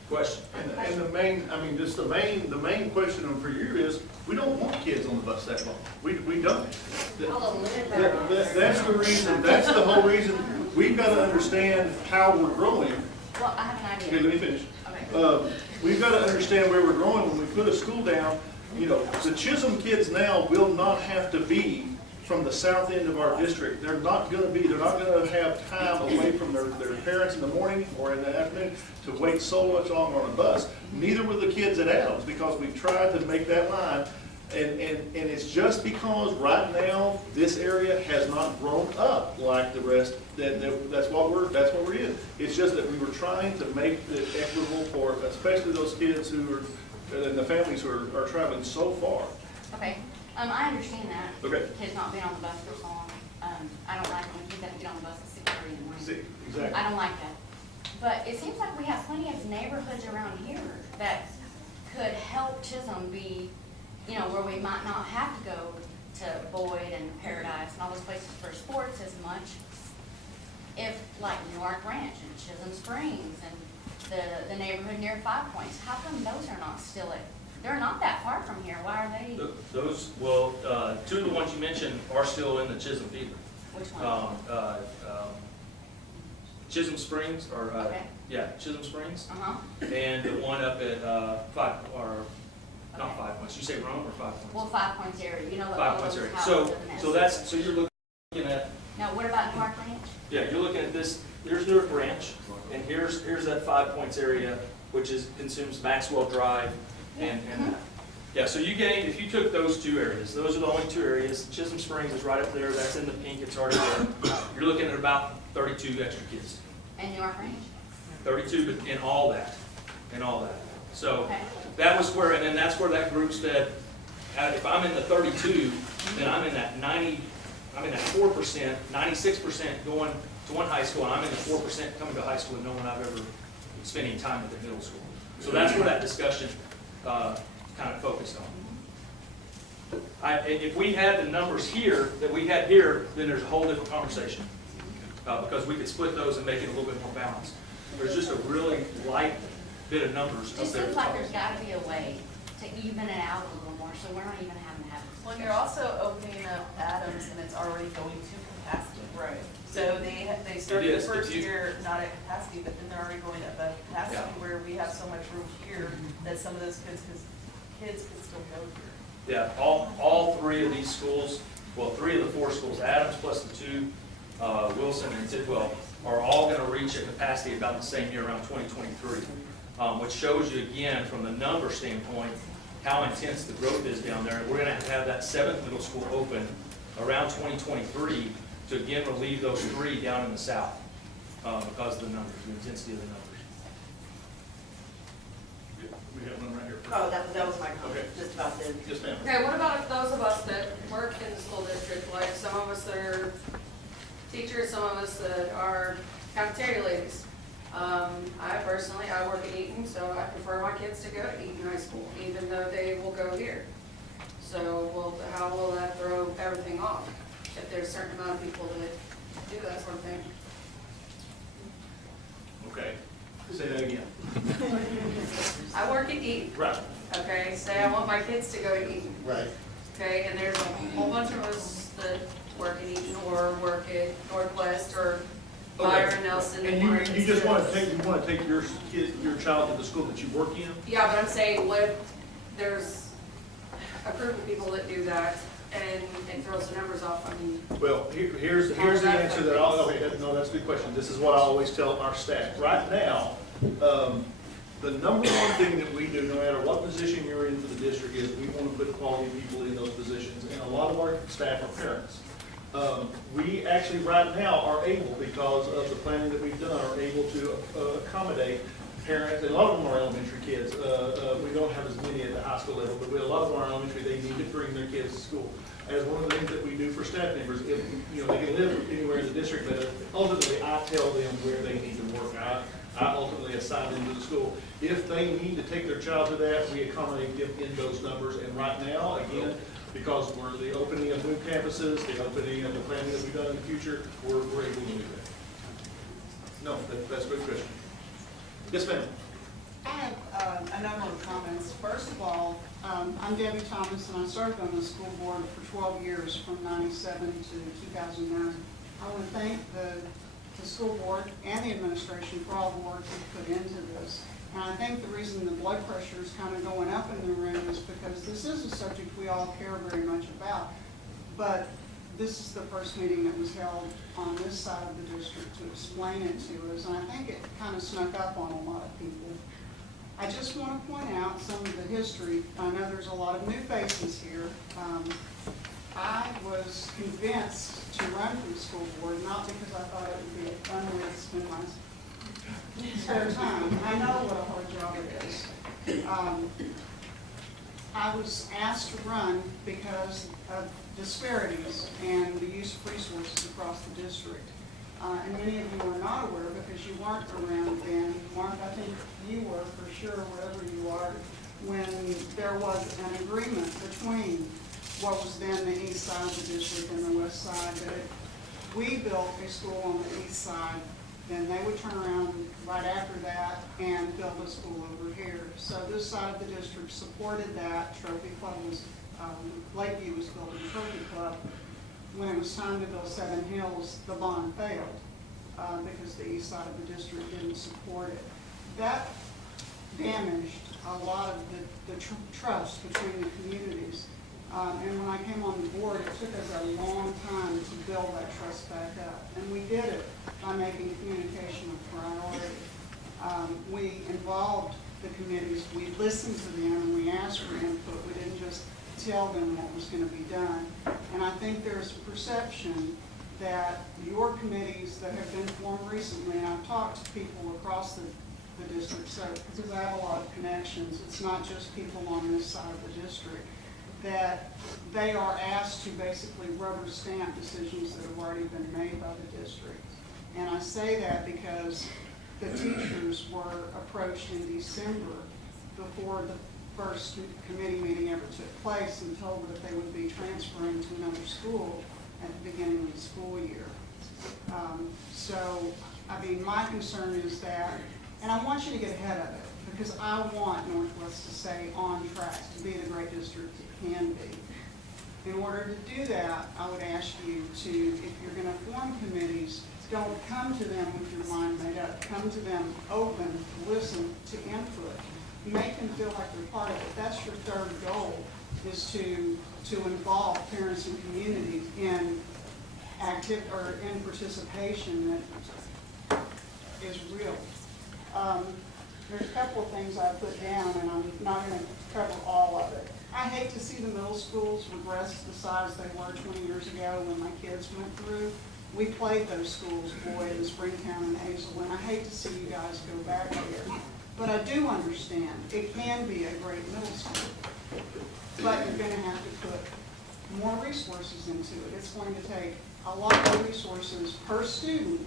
Question? And the main, I mean, just the main question for you is, we don't want kids on the bus that long. We don't. That's the reason, that's the whole reason. We've got to understand how we're growing. Well, I have an Okay, idea. let me finish. Okay. We've got to understand where we're growing. When we put a school down, you know, the Chisholm kids now will not have to be from the south end of our district. They're not going to have time away from their parents in the morning or in the afternoon to wait so much longer on a bus. Neither will the kids at Adams, because we've tried to make that line. And it's just because right now this area has not grown up like the rest. That's what we're in. It's just that we were trying to make it equitable for especially those kids who are and the families who are traveling so far. Okay, I understand that. Okay. Kids not being on the bus for so long. I don't like when kids have to get on the bus at 6:30 in the morning. See, exactly. I don't like that. But it seems like we have plenty of neighborhoods around here that could help Chisholm be, you know, where we might not have to go to Boyd and Paradise and all those places for sports as much. If, like Newark Ranch and Chisholm Springs and the neighborhood near Five Points, how come those are not still at, they're not that far from here, why are they, Those, well, two of the ones you mentioned are still in the Chisholm feeder. which ones? Chisholm Springs, or, Okay. yeah, Chisholm Springs, Uh-huh, and the one up at not Five Points, you say Rome or Five well, Points? 5 Points area, you know, like Five all Points those area. houses up in So that. so you're looking at, Now, what about Newark Ranch? yeah, you're looking at this, there's Newark Ranch, and here's that 5 Points area, which consumes Maxwell Drive, and, yeah, so you gained, if you took those two areas, those are the only two areas. Chisholm Springs is right up there, that's in the pink, it's already there. You're looking at about 32 extra kids. And Newark Ranch? 32, but in all that. So Okay. that was where, and then that's where that group said, if I'm in the 32, then I'm in that 90, I'm in that 4%, 96% going to one high school, and I'm in the 4% coming to high school and no one I've ever spent any time at the middle school. So that's where that discussion kind of focused on. If we had the numbers here that we had here, then there's a whole different conversation. Because we could split those and make it a little bit more balanced. There's just a really light bit of numbers up Just there. seems like there's gotta be a way to even it out a little more, so we're not even having to have this Well, you're also opening up Adams and it's already going to capacity. Right. So they started It the is. first If you- year not at capacity, but then they're already going up at capacity Yeah. where we have so much room here that some of those kids could still go here. Yeah, all three of these schools, well, 3 of the 4 schools, Adams plus the 2, Wilson and Tidwell, are all going to reach a capacity about the same year, around 2023, which shows you again, from the number standpoint, how intense the growth is down there. We're going to have that 7th middle school open around 2023 to again relieve those 3 down in the south because of the numbers, the intensity of the numbers. We have one right here. Oh, that was my comment, Okay. just about the, Yes, ma'am. Okay, what about those of us that work in the school district, like some of us that are teachers, some of us that are cafeteria ladies? I personally, I work at Eaton, so I prefer my kids to go to Eaton High School, even though they will go here. So, how will that throw everything off if there's a certain amount of people that do that sort of thing? Okay. Say that again. I work at Eaton, Right. okay, say I want my kids to go to Eaton. Right. Okay, and there's a whole bunch of us that work at Eaton or work at Northwest or Byron, Nelson. And Lawrence, you just want to take your kid, your child to the school that you work in? Yeah, but I'm saying, what if there's a group of people that do that and it throws the numbers off? I mean, Well, here's the answer that no, that's a good question. This is what I always tell our staff. Right now, the number one thing that we do, no matter what position you're in for the district, is we want to put quality people in those positions. And a lot of our staff are parents. We actually right now are able, because of the planning that we've done, are able to accommodate parents, and a lot of them are elementary kids. We don't have as many at the high school level, but a lot of them are elementary, they need to bring their kids to school. As one of the things that we do for staff members, if, you know, they can live anywhere in the district, but ultimately I tell them where they need to work. I ultimately assign them to the school. If they need to take their child to that, we accommodate them in those numbers. And right now, again, because we're the opening of new campuses, the opening of the planning that we've done in the future, we're able to do that. No, that's a good question. Yes, ma'am. I have a number of comments. First of all, I'm Debbie Thomas, and I served on the school board for 12 years, from '97 to 2009. I want to thank the school board and the administration for all the work you put into this. And I think the reason the blood pressure is kind of going up in the room is because this is a subject we all care very much about. But this is the first meeting that was held on this side of the district to explain it to us, and I think it kind of snuck up on a lot of people. I just want to point out some of the history. I know there's a lot of new faces here. I was convinced to run for the school board, not because I thought it would be a fun way to spend my spare time. I know what a hard job it is. I was asked to run because of disparities and the use of resources across the district. And many of you are not aware because you weren't around then. Mark, I think you were for sure, wherever you are, when there was an agreement between what was then the east side of the district and the west side, that if we built a school on the east side, then they would turn around right after that and build a school over here. So this side of the district supported that. Trophy Club was, Lakeview was building Trophy Club. When it was time to build Seven Hills, the bond failed because the east side of the district didn't support it. That damaged a lot of the trust between the communities. And when I came on the board, it took us a long time to build that trust back up. And we did it by making communication a priority. We involved the committees, we listened to them, and we asked for input. We didn't just tell them what was going to be done. And I think there's a perception that your committees that have been formed recently, and I've talked to people across the district, so because I have a lot of connections, it's not just people on this side of the district, that they are asked to basically rubber stamp decisions that have already been made by the district. And I say that because the teachers were approached in December before the first committee meeting ever took place and told that they would be transferring to another school at the beginning of the school year. So, I mean, my concern is that, and I want you to get ahead of it, because I want Northwest to stay on track to be the great district it can be. In order to do that, I would ask you to, if you're going to form committees, don't come to them with your mind made up. Come to them open, listen to input. Make them feel like they're part of it. That's your third goal, is to involve parents and communities in in participation that is real. There's a couple of things I put down, and I'm not going to cover all of it. I hate to see the middle schools regress to the size they were 20 years ago when my kids went through. We played those schools, Boyd and Springtown and Hazel, and I hate to see you guys go back there. But I do understand it can be a great middle school, but you're going to have to put more resources into it. It's going to take a lot more resources per student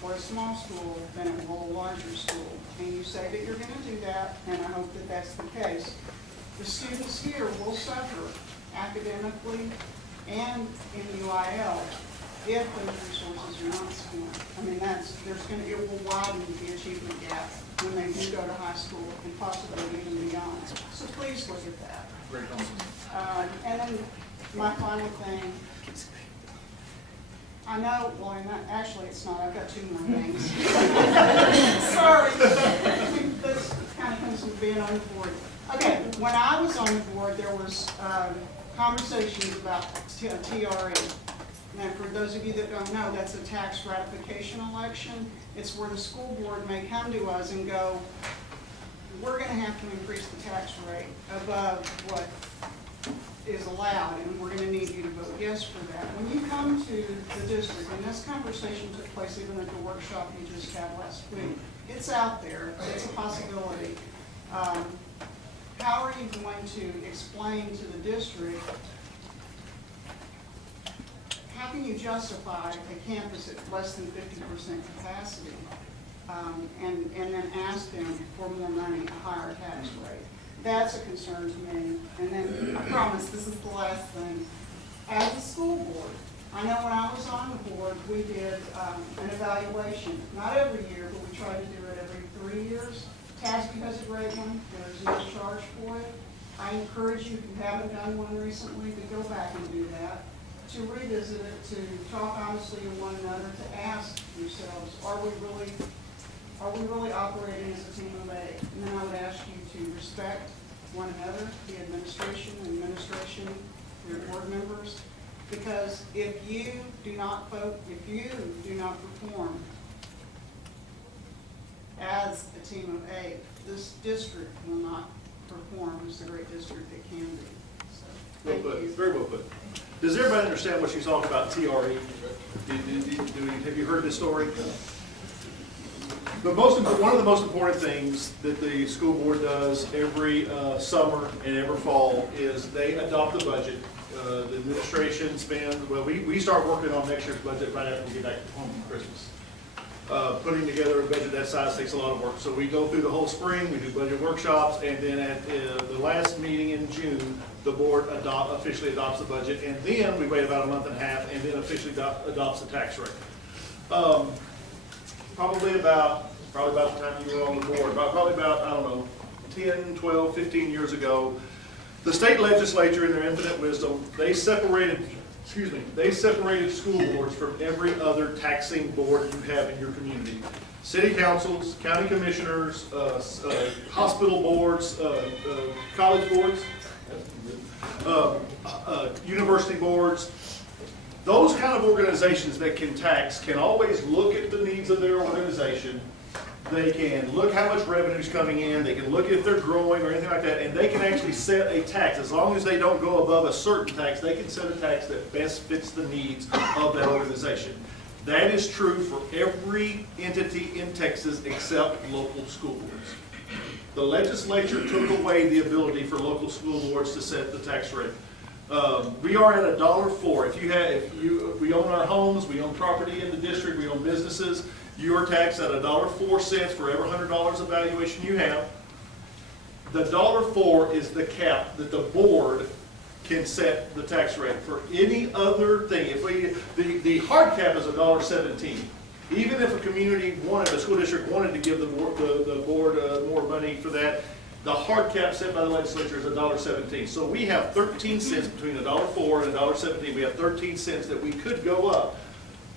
for a small school than it will a larger school. And you say that you're going to do that, and I hope that that's the case. The students here will suffer academically and in UIL if those resources are not spent. I mean, it will widen the achievement gap when they do go to high school and possibly even beyond. So please look at that. Great comment. And then my final thing, I know, well, actually it's not, I've got two more things. Sorry, this kind of comes from being on the board. Okay, when I was on the board, there was conversations about TRE. And for those of you that don't know, that's a tax ratification election. It's where the school board may come to us and go, we're going to have to increase the tax rate above what is allowed, and we're going to need you to vote yes for that. When you come to the district, and this conversation took place even at the workshop you just had last week, it's out there, it's a possibility. How are you going to explain to the district, how can you justify a campus at less than 50% capacity, and then ask them for more money, a higher tax rate? That's a concern to me. And then, I promise, this is the last thing. As a school board, I know when I was on the board, we did an evaluation, not every year, but we tried to do it every 3 years. TASB has a great one, there's no charge for it. I encourage you, if you haven't done one recently, to go back and do that, to revisit it, to talk honestly to one another, to ask yourselves, are we really operating as a team of 8? And then I would ask you to respect one another, the administration, your board members, because if you do not perform as a team of 8, this district will not perform as the great district it can be. So, Well thank put, you. very well put. Does everybody understand what she's talking about, TRE? Have you heard this story? One of the most important things that the school board does every summer and every fall is they adopt the budget. The administration spends, well, we start working on next year's budget right after we get back home from Christmas. Putting together a budget that size takes a lot of work. So we go through the whole spring, we do budget workshops, and then at the last meeting in June, the board officially adopts the budget, and then we wait about a month and a half, and then officially adopts the tax rate. Probably about the time you were on the board, probably about, I don't know, 10, 12, 15 years ago, the state legislature, in their infinite wisdom, they separated school boards from every other taxing board you have in your community. City councils, county commissioners, hospital boards, college boards, university boards. Those kind of organizations that can tax can always look at the needs of their organization. They can look how much revenue is coming in, they can look if they're growing or anything like that, and they can actually set a tax. As long as they don't go above a certain tax, they can set a tax that best fits the needs of that organization. That is true for every entity in Texas except local school boards. The legislature took away the ability for local school boards to set the tax rate. We are at $1.04. We own our homes, we own property in the district, we own businesses. You are taxed at $1.04 for every $100 of valuation you have. The $1.04 is the cap that the board can set the tax rate. For any other thing, the hard cap is $1.17. Even if a school district wanted to give the board more money for that, the hard cap set by the legislature is $1.17. So we have 13 cents between $1.04 and $1.17. We have 13 cents that we could go up.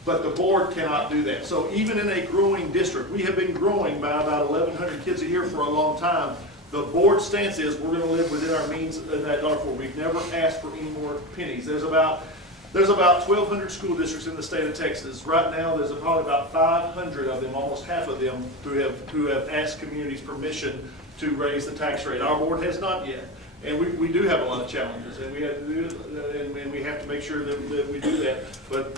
But the board cannot do that. So even in a growing district, we have been growing by about 1,100 kids a year for a long time. The board stance is we're going to live within our means in that $1.04. We've never asked for any more pennies. There's about 1,200 school districts in the state of Texas. Right now, there's probably about 500 of them, almost half of them, who have asked communities permission to raise the tax rate. Our board has not yet. And we do have a lot of challenges, and we have to do, and we have to make sure that we do that. But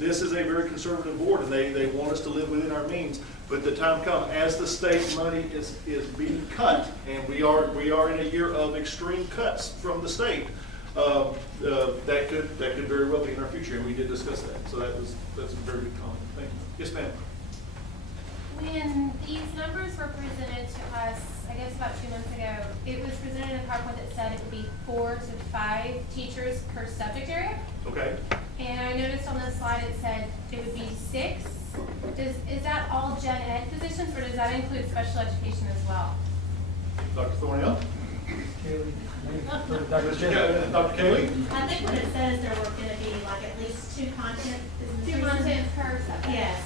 this is a very conservative board, and they want us to live within our means. But the time comes, as the state money is being cut, and we are in a year of extreme cuts from the state. That could very well be in our future, and we did discuss that. So that's a very good comment. Thank you. Yes, ma'am. When these numbers were presented to us, I guess about 2 months ago, it was presented in a PowerPoint that said it would be 4 to 5 teachers per subject area. Okay. And I noticed on this slide it said it would be 6. Is that all gen ed positions, or does that include special education as well? Dr. Thornhill? Dr. Kelly? I think what it says, there were gonna be like at least 2 content. 2 content per subject. Yes,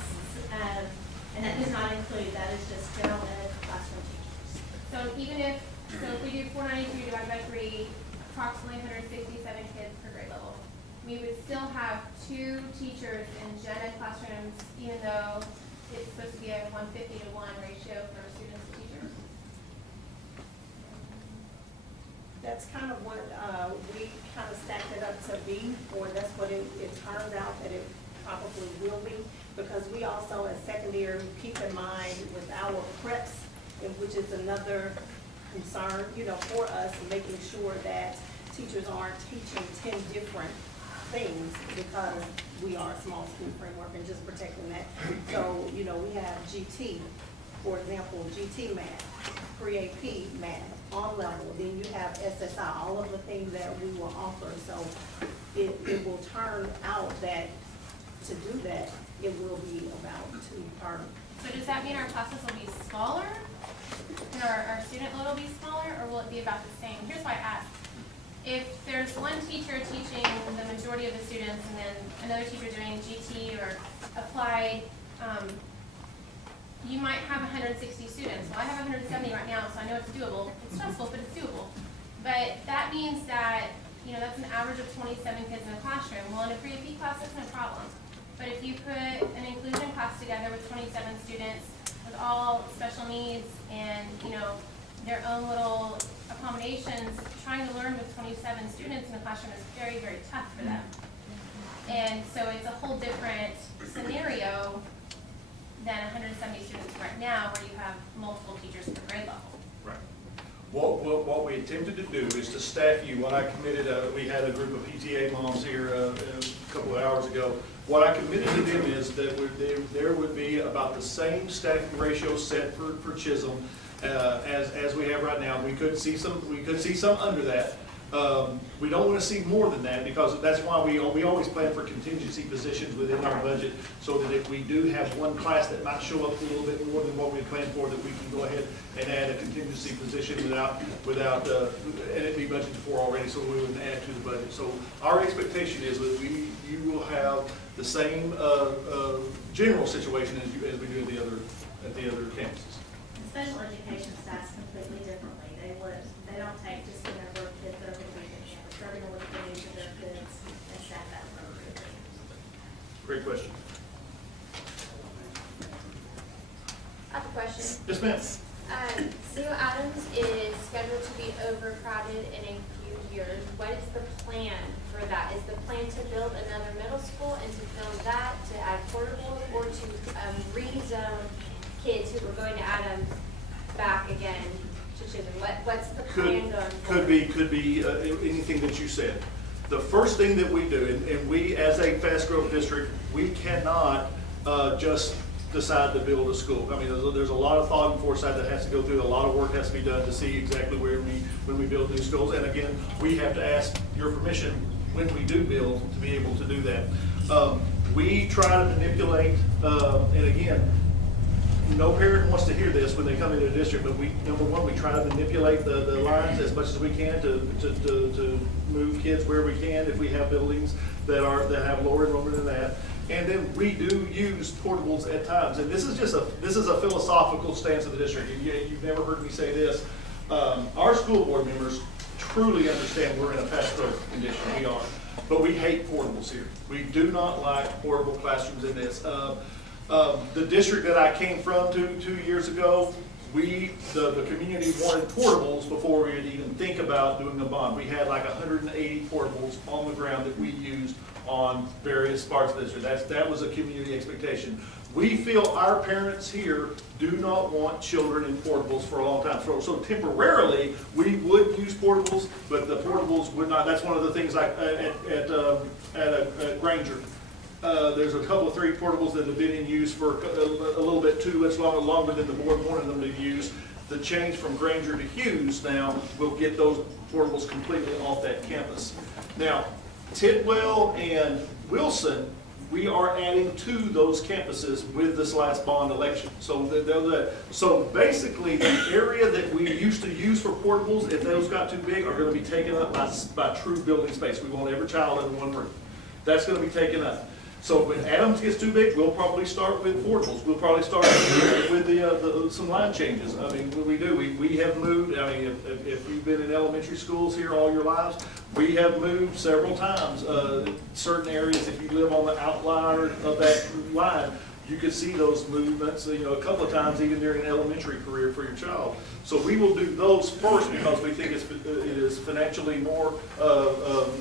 and that does not include, that is just general ed classroom teachers. So if we do 493 divided by 3, approximately 167 kids per grade level, we would still have 2 teachers in gen ed classrooms, even though it's supposed to be a 150-to-1 ratio for students to teachers. That's kind of what we kind of stacked it up to be, or that's what it turned out that it probably will be. because we also as secondary keep in mind with our preps, which is another concern, for us, making sure that teachers aren't teaching 10 different things because we are a small school framework and just protecting that. So, we have GT, for example, GT math, pre-AP math on level. Then you have SSI, all of the things that we will offer. So it will turn out that to do that, it will be about 2 per. So does that mean our classes will be smaller? And our student load will be smaller, or will it be about the same? Here's why I asked. If there's one teacher teaching the majority of the students and then another teacher doing GT or applied, you might have 160 students. Well, I have 170 right now, so I know it's doable. It's stressful, but it's doable. But that means that, that's an average of 27 kids in a classroom. Well, in a pre-AP class, that's no problem. But if you put an inclusion class together with 27 students with all special needs and, their own little accommodations, trying to learn with 27 students in a classroom is very, very tough for them. And so it's a whole different scenario than 170 students right now where you have multiple teachers per grade level. Right. What we attempted to do is to staff you. What I committed, we had a group of PTA moms here a couple of hours ago. What I committed to them is that there would be about the same staffing ratio set for Chisholm as we have right now. We could see some under that. We don't want to see more than that because that's why we always plan for contingency positions within our budget, so that if we do have one class that might show up a little bit more than what we planned for, that we can go ahead and add a contingency position without and it be budgeted for already, so we wouldn't add to the budget. So our expectation is that you will have the same general situation as we do at the other campuses. Special education staffs completely differently. They don't take just the number of kids that are going to be in campus. They're going to look at the needs of their kids and staff that appropriately. Great question. I have a question. Yes, ma'am. Sue Adams is scheduled to be overcrowded in a few years. What is the plan for that? Is the plan to build another middle school and to fill that, to add portables, or to rezone kids who were going to Adams back again to Chisholm? What's the plan going forward? Could be anything that you said. The first thing that we do, and we as a fast growth district, we cannot just decide to build a school. I mean, there's a lot of thought and foresight that has to go through. A lot of work has to be done to see exactly when we build new schools. And again, we have to ask your permission when we do build to be able to do that. We try to manipulate, and again, no parent wants to hear this when they come into a district, but number one, we try to manipulate the lines as much as we can to move kids where we can if we have buildings that have lower enrollment than that. And then we do use portables at times. And this is a philosophical stance of the district. You've never heard me say this. Our school board members truly understand we're in a fast growth condition. We are. But we hate portables here. We do not like portable classrooms in this. The district that I came from 2 years ago, the community wanted portables before we would even think about doing a bond. We had like 180 portables on the ground that we used on various parts of the district. That was a community expectation. We feel our parents here do not want children in portables for a long time. So temporarily, we would use portables, but the portables would not. That's one of the things like at Granger. There's a couple of 3 portables that have been in use for a little bit too much longer than the board wanted them to use. The change from Granger to Hughes now will get those portables completely off that campus. Now, Tidwell and Wilson, we are adding to those campuses with this last bond election. So basically, the area that we used to use for portables, if those got too big, are going to be taken up by true building space. We want every child in one room. That's going to be taken up. So when Adams gets too big, we'll probably start with portables. We'll probably start with some line changes. I mean, we do. We have moved. I mean, if you've been in elementary schools here all your lives, we have moved several times. Certain areas, if you live on the outlier of that line, you could see those movements, a couple of times even during an elementary career for your child. So we will do those first because we think it is financially more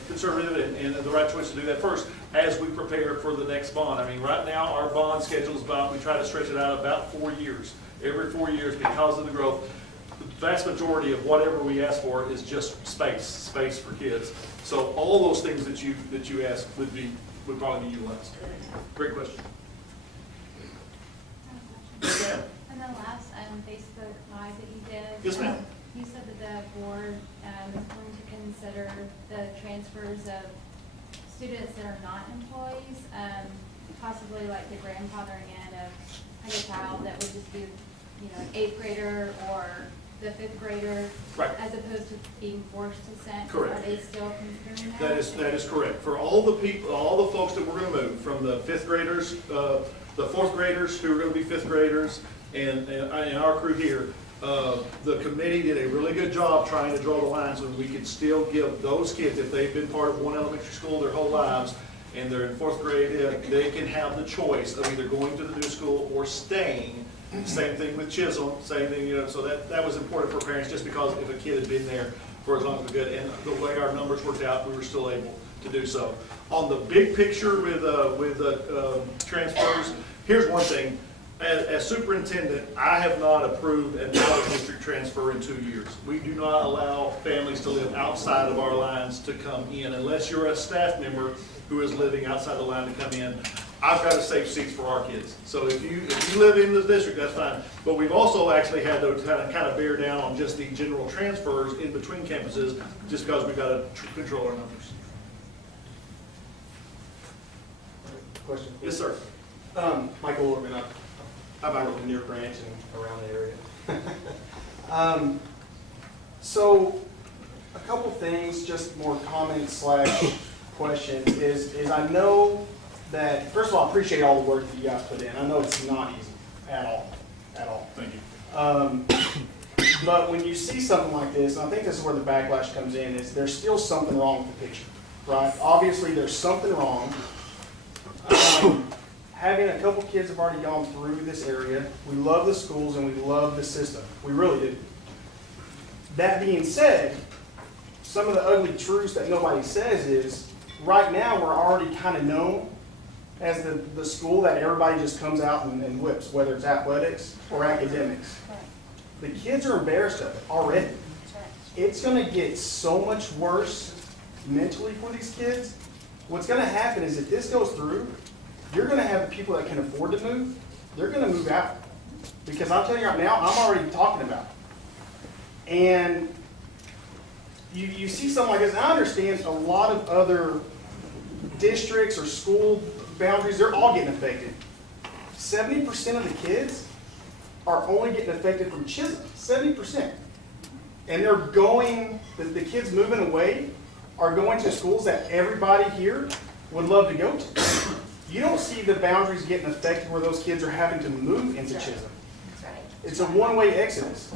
conservative and the right choice to do that first. as we prepare for the next bond. I mean, right now, our bond schedule is about, we try to stretch it out about 4 years. Every 4 years, because of the growth, the vast majority of whatever we ask for is just space for kids. So all those things that you asked would probably be utilized. Great question. Yes, ma'am. And the last Facebook Live that you did. Yes, ma'am. You said that the board is going to consider the transfers of students that are not employees, possibly like the grandfathering in of like a child that would just be, an 8th grader or the 5th grader. Right. As opposed to being forced to send. Correct. Are they still considering that? That is correct. For all the people, all the folks that we're gonna move, from the 5th graders, the 4th graders who are gonna be 5th graders, and our crew here, the committee did a really good job trying to draw the lines when we could still give those kids, if they've been part of one elementary school their whole lives, and they're in 4th grade, they can have the choice of either going to the new school or staying. Same thing with Chisholm, same thing, so that was important for parents, just because if a kid had been there for as long as we could, and the way our numbers worked out, we were still able to do so. On the big picture with transfers, here's one thing. As superintendent, I have not approved an out-of-district transfer in 2 years. We do not allow families to live outside of our lines to come in, unless you're a staff member who is living outside the line to come in. I've got to save seats for our kids. So if you live in the district, that's fine. But we've also actually had to kind of bear down on just the general transfers in between campuses, just because we've got to control our numbers. Question? Yes, sir. Michael Ortman, I work in your branch and around the area. So, a couple things, just more comments / questions, is I know that, first of all, I appreciate all the work that you guys put in. I know it's not easy at all. Thank you. But when you see something like this, and I think this is where the backlash comes in, is there's still something wrong with the picture, right? Obviously, there's something wrong. Having a couple kids have already gone through this area. We love the schools and we love the system. We really do. That being said, some of the ugly truths that nobody says is, right now we're already kind of known as the school that everybody just comes out and whips, whether it's athletics or academics. The kids are embarrassed of it already. It's going to get so much worse mentally for these kids. What's going to happen is, if this goes through, you're going to have the people that can afford to move, they're going to move out. Because I'm telling you right now, I'm already talking about it. And you see something like this, and I understand a lot of other districts or school boundaries, they're all getting affected. 70% of the kids are only getting affected from Chisholm, 70%. And they're going, the kids moving away are going to schools that everybody here would love to go to. You don't see the boundaries getting affected where those kids are having to move into Chisholm. It's a one-way exodus.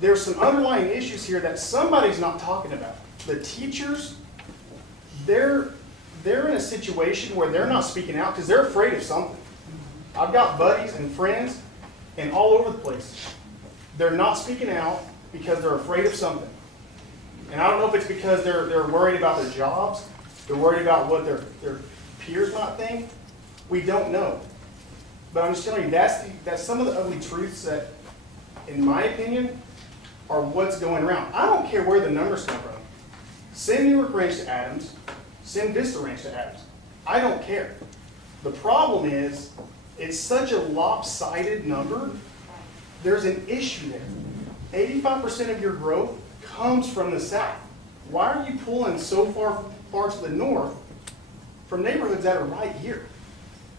There's some underlying issues here that somebody's not talking about. The teachers, they're in a situation where they're not speaking out because they're afraid of something. I've got buddies and friends and all over the place. They're not speaking out because they're afraid of something. And I don't know if it's because they're worried about their jobs, they're worried about what their peers might think. We don't know. But I'm just telling you, that's some of the ugly truths that, in my opinion, are what's going around. I don't care where the numbers come from. Send Newark Ranch to Adams, send Vista Ranch to Adams. I don't care. The problem is, it's such a lopsided number. There's an issue there. 85% of your growth comes from the south. Why are you pulling so far to the north from neighborhoods that are right here?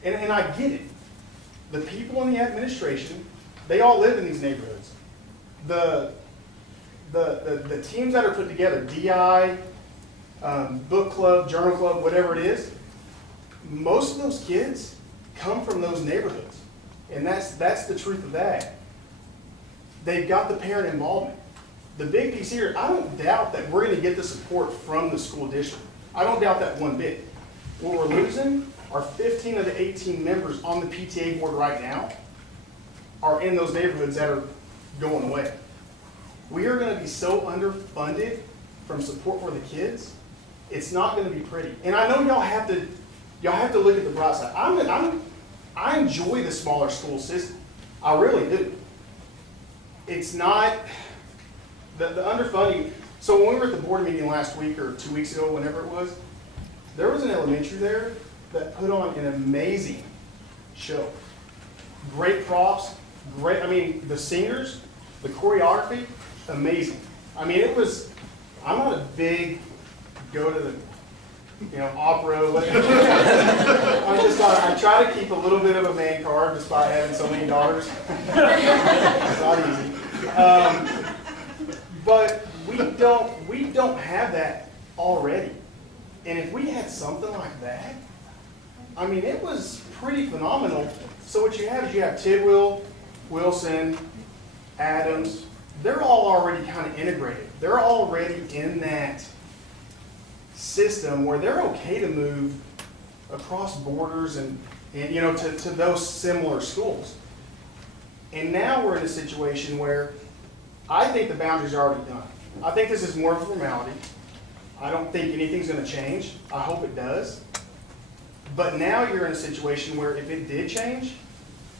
And I get it. The people in the administration, they all live in these neighborhoods. The teams that are put together, DI, book club, journal club, whatever it is, most of those kids come from those neighborhoods. And that's the truth of that. They've got the parent involvement. The big piece here, I don't doubt that we're going to get the support from the school district. I don't doubt that one bit. What we're losing are 15 of the 18 members on the PTA board right now are in those neighborhoods that are going away. We are going to be so underfunded from support for the kids it's not gonna be pretty. And I know y'all have to look at the bright side. I enjoy the smaller school system. I really do. It's not, the underfunding, so when we were at the board meeting last week or 2 weeks ago, whenever it was, there was an elementary there that put on an amazing show. Great props, great, I mean, the singers, the choreography, amazing. I mean, it was, I'm not a big go to the, opera. I try to keep a little bit of a man card despite having so many daughters. It's not easy. But we don't have that already. And if we had something like that, I mean, it was pretty phenomenal. So what you have is you have Tidwell, Wilson, Adams. They're all already kind of integrated. They're already in that system where they're okay to move across borders and to those similar schools. And now we're in a situation where I think the boundaries are already done. I think this is more of a formality. I don't think anything's going to change. I hope it does. But now you're in a situation where if it did change,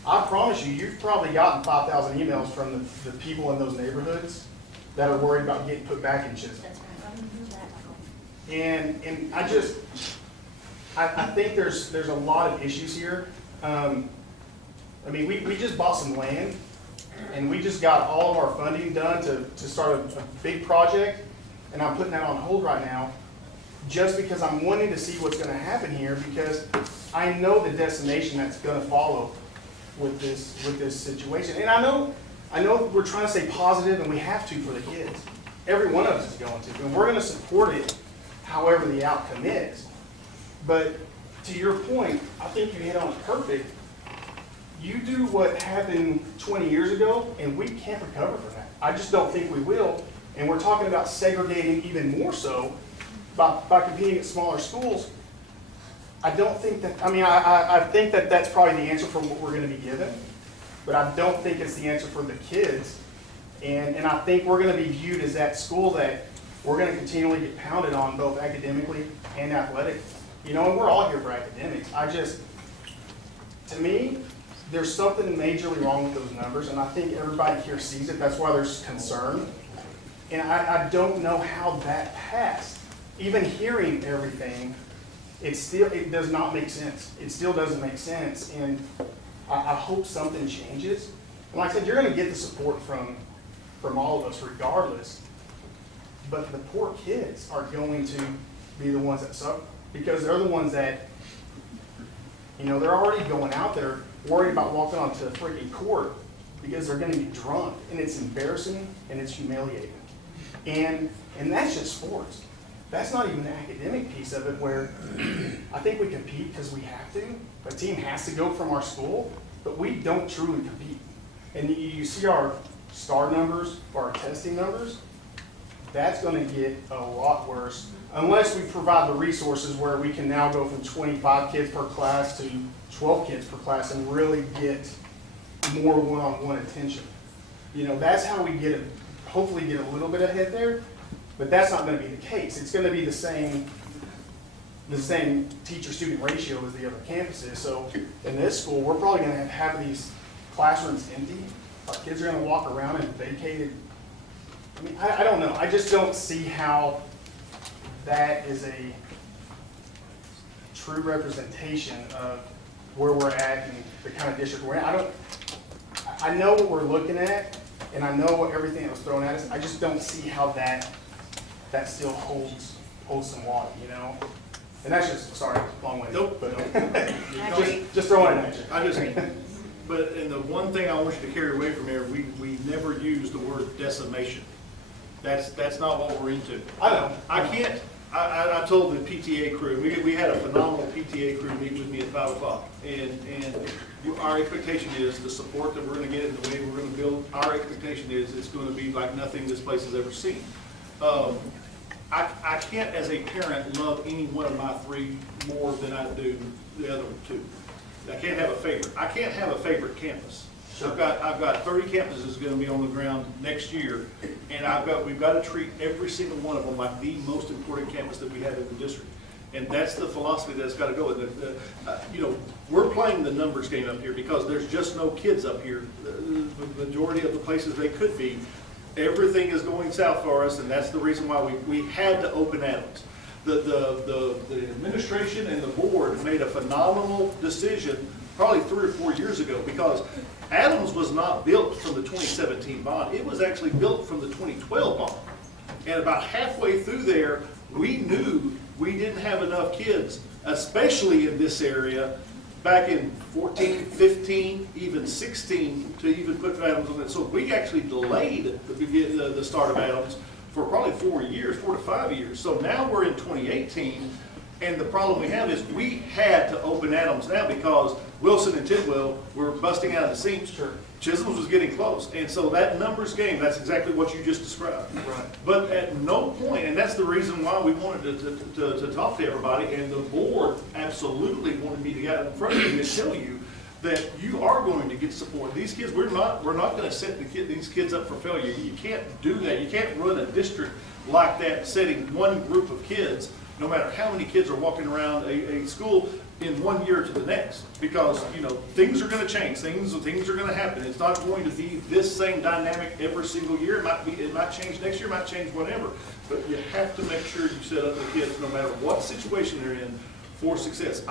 I promise you, you've probably gotten 5,000 emails from the people in those neighborhoods that are worried about getting put back in Chisholm. And I think there's a lot of issues here. I mean, we just bought some land, and we just got all of our funding done to start a big project, and I'm putting that on hold right now, just because I'm wanting to see what's going to happen here, because I know the decimation that's going to follow with this situation. And I know we're trying to stay positive, and we have to for the kids. Every one of us is going to, and we're going to support it however the outcome is. But to your point, I think you hit on it perfect. You do what happened 20 years ago, and we can't recover from that. I just don't think we will. And we're talking about segregating even more so by competing at smaller schools. I don't think that, I mean, I think that that's probably the answer for what we're going to be given, but I don't think it's the answer for the kids. And I think we're going to be viewed as that school that we're going to continually get pounded on both academically and athletically. And we're all here for academics. To me, there's something majorly wrong with those numbers, and I think everybody here sees it. That's why there's concern. And I don't know how that passed. Even hearing everything, it does not make sense. It still doesn't make sense, and I hope something changes. And like I said, you're going to get the support from all of us regardless, but the poor kids are going to be the ones that suffer, because they're the ones that, they're already going out there worried about walking onto a freaking court because they're going to be drunk, and it's embarrassing and it's humiliating. And that's just sports. That's not even the academic piece of it, where I think we compete because we have to. A team has to go from our school, but we don't truly compete. And you see our star numbers, our testing numbers, that's going to get a lot worse unless we provide the resources where we can now go from 25 kids per class to 12 kids per class and really get more one-on-one attention. That's how we hopefully get a little bit ahead there. But that's not going to be the case. It's going to be the same teacher-student ratio as the other campuses. So in this school, we're probably going to have these classrooms empty. Our kids are going to walk around and vacated. I mean, I don't know. I just don't see how that is a true representation of where we're at and the kind of district we're in. I know what we're looking at, and I know everything that was thrown at us. I just don't see how that still holds some water, And that's just, sorry, long way. Nope. But just throwing it at you. And the one thing I want you to carry away from here, we never use the word decimation. That's not what we're into. I know. I told the PTA crew, we had a phenomenal PTA crew meet with me at 5 o'clock. And our expectation is the support that we're going to get and the way we're going to build, our expectation is it's going to be like nothing this place has ever seen. I can't, as a parent, love any one of my three more than I do the other two. I can't have a favorite. I can't have a favorite campus. I've got 30 campuses gonna be on the ground next year, and we've got to treat every single one of them like the most important campus that we have in the district. And that's the philosophy that's gotta go. We're playing the numbers game up here because there's just no kids up here. The majority of the places they could be, everything is going south for us, and that's the reason why we had to open Adams. The administration and the board made a phenomenal decision probably 3 or 4 years ago, because Adams was not built from the 2017 bond. It was actually built from the 2012 bond. And about halfway through there, we knew we didn't have enough kids, especially in this area, back in 14, 15, even 16, to even put Adams on it. So we actually delayed the start of Adams for probably 4 to 5 years. So now we're in 2018, and the problem we have is we had to open Adams now because Wilson and Tidwell were busting out of the seams. Sure. Chisholm was getting close. And so that numbers game, that's exactly what you just described. Right. But at no point, and that's the reason why we wanted to talk to everybody, and the board absolutely wanted me to get in front of you and tell you that you are going to get support. These kids, we're not going to set these kids up for failure. You can't do that. You can't run a district like that, setting one group of kids, no matter how many kids are walking around a school, in 1 year to the next, because things are going to change, things are going to happen. It's not going to be this same dynamic every single year. It might change next year, it might change whatever, but you have to make sure you set up the kids, no matter what situation they're in, for success.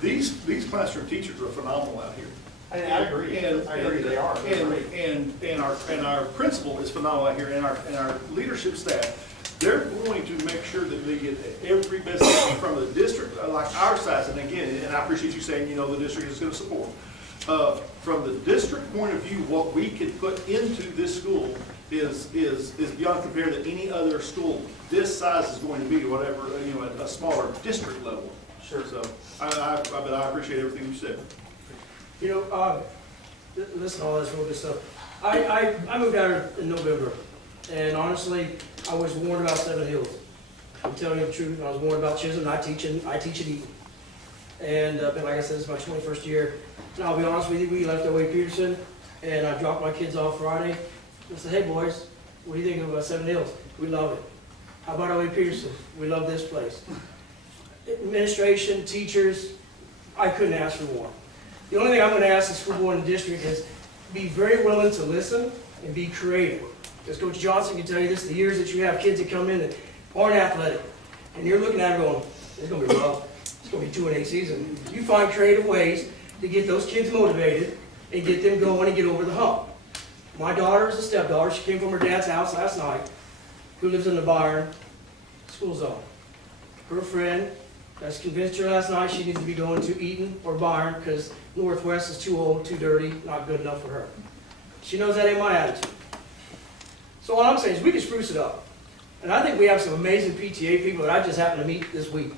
These classroom teachers are phenomenal out here. I agree. I agree. They are. And our principal is phenomenal out here, and our leadership staff. They're going to make sure that they get every best thing from the district, like our size. And again, and I appreciate you saying, the district is going to support. From the district point of view, what we could put into this school is beyond compare to any other school this size is going to be, whatever, at a smaller district level. Sure. So I appreciate everything you said. Listen to all this real good stuff. I moved out here in November, and honestly, I was warned about Seven Hills. I'm telling you the truth. I was warned about Chisholm. I teach at Eaton. And but like I said, it's my 21st year. And I'll be honest with you, we left away Peterson, and I dropped my kids off Friday. I said, hey boys, what do you think about Seven Hills? We love it. How about away Peterson? We love this place. Administration, teachers, I couldn't ask for more. The only thing I'm going to ask the school board and district is be very willing to listen and be creative. Because Coach Johnson can tell you this, the years that you have kids that come in that aren't athletic, and you're looking at it going, it's going to be rough. It's going to be 2-8 season. You find creative ways to get those kids motivated and get them going and get over the hump. My daughter is a stepdaughter. She came from her dad's house last night, who lives in the Byron school zone. Her friend that's convinced her last night she needs to be going to Eaton or Byron because Northwest is too old, too dirty, not good enough for her. She knows that ain't my attitude. So all I'm saying is we can spruce it up. And I think we have some amazing PTA people that I just happened to meet this week.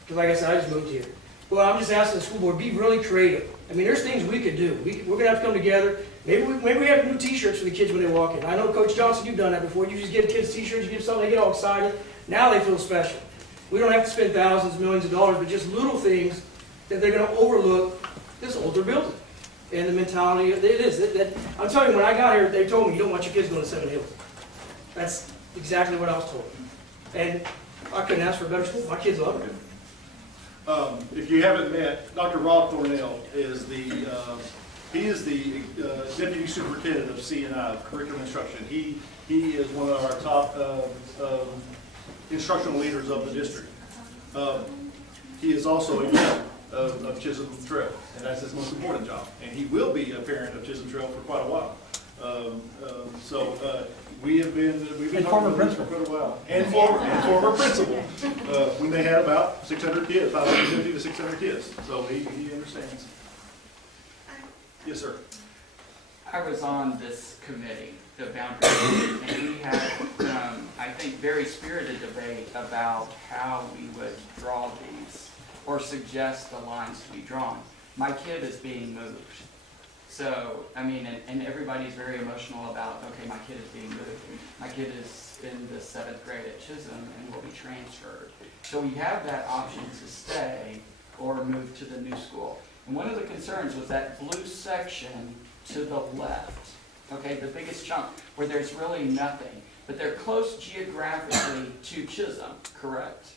Because like I said, I just moved here. Well, I'm just asking the school board, be really creative. I mean, there's things we could do. We're going to have to come together. Maybe we have new t-shirts for the kids when they walk in. I know, Coach Johnson, you've done that before. You just give kids t-shirts, you give something, they get all excited. Now they feel special. We don't have to spend thousands, millions of dollars, but just little things that they're going to overlook this older building. And the mentality, it is. I'm telling you, when I got here, they told me, you don't want your kids going to Seven Hills. That's exactly what I was told. And I couldn't ask for a better school. My kids love it. If you haven't met, Dr. Rob Thornell is the Deputy Superintendent of C&I, of Curriculum Instruction. He is one of our top instructional leaders of the district. He is also a parent of Chisholm Trail, and that's his most important job. And he will be a parent of Chisholm Trail for quite a while. We've been former talking about this for quite a while. And former principal, when they had about 600 kids, 550 to 600 kids. So he understands. Yes, sir. I was on this committee, the boundary committee, and we had, I think, very spirited debate about how we would draw these or suggest the lines to be drawn. My kid is being moved. So, I mean, and everybody's very emotional about, okay, my kid is being moved. My kid is in the 7th grade at Chisholm and will be transferred. So we have that option to stay, or move to the new school. And one of the concerns was that blue section to the left, okay, the biggest chunk, where there's really nothing. But they're close geographically to Chisholm, correct?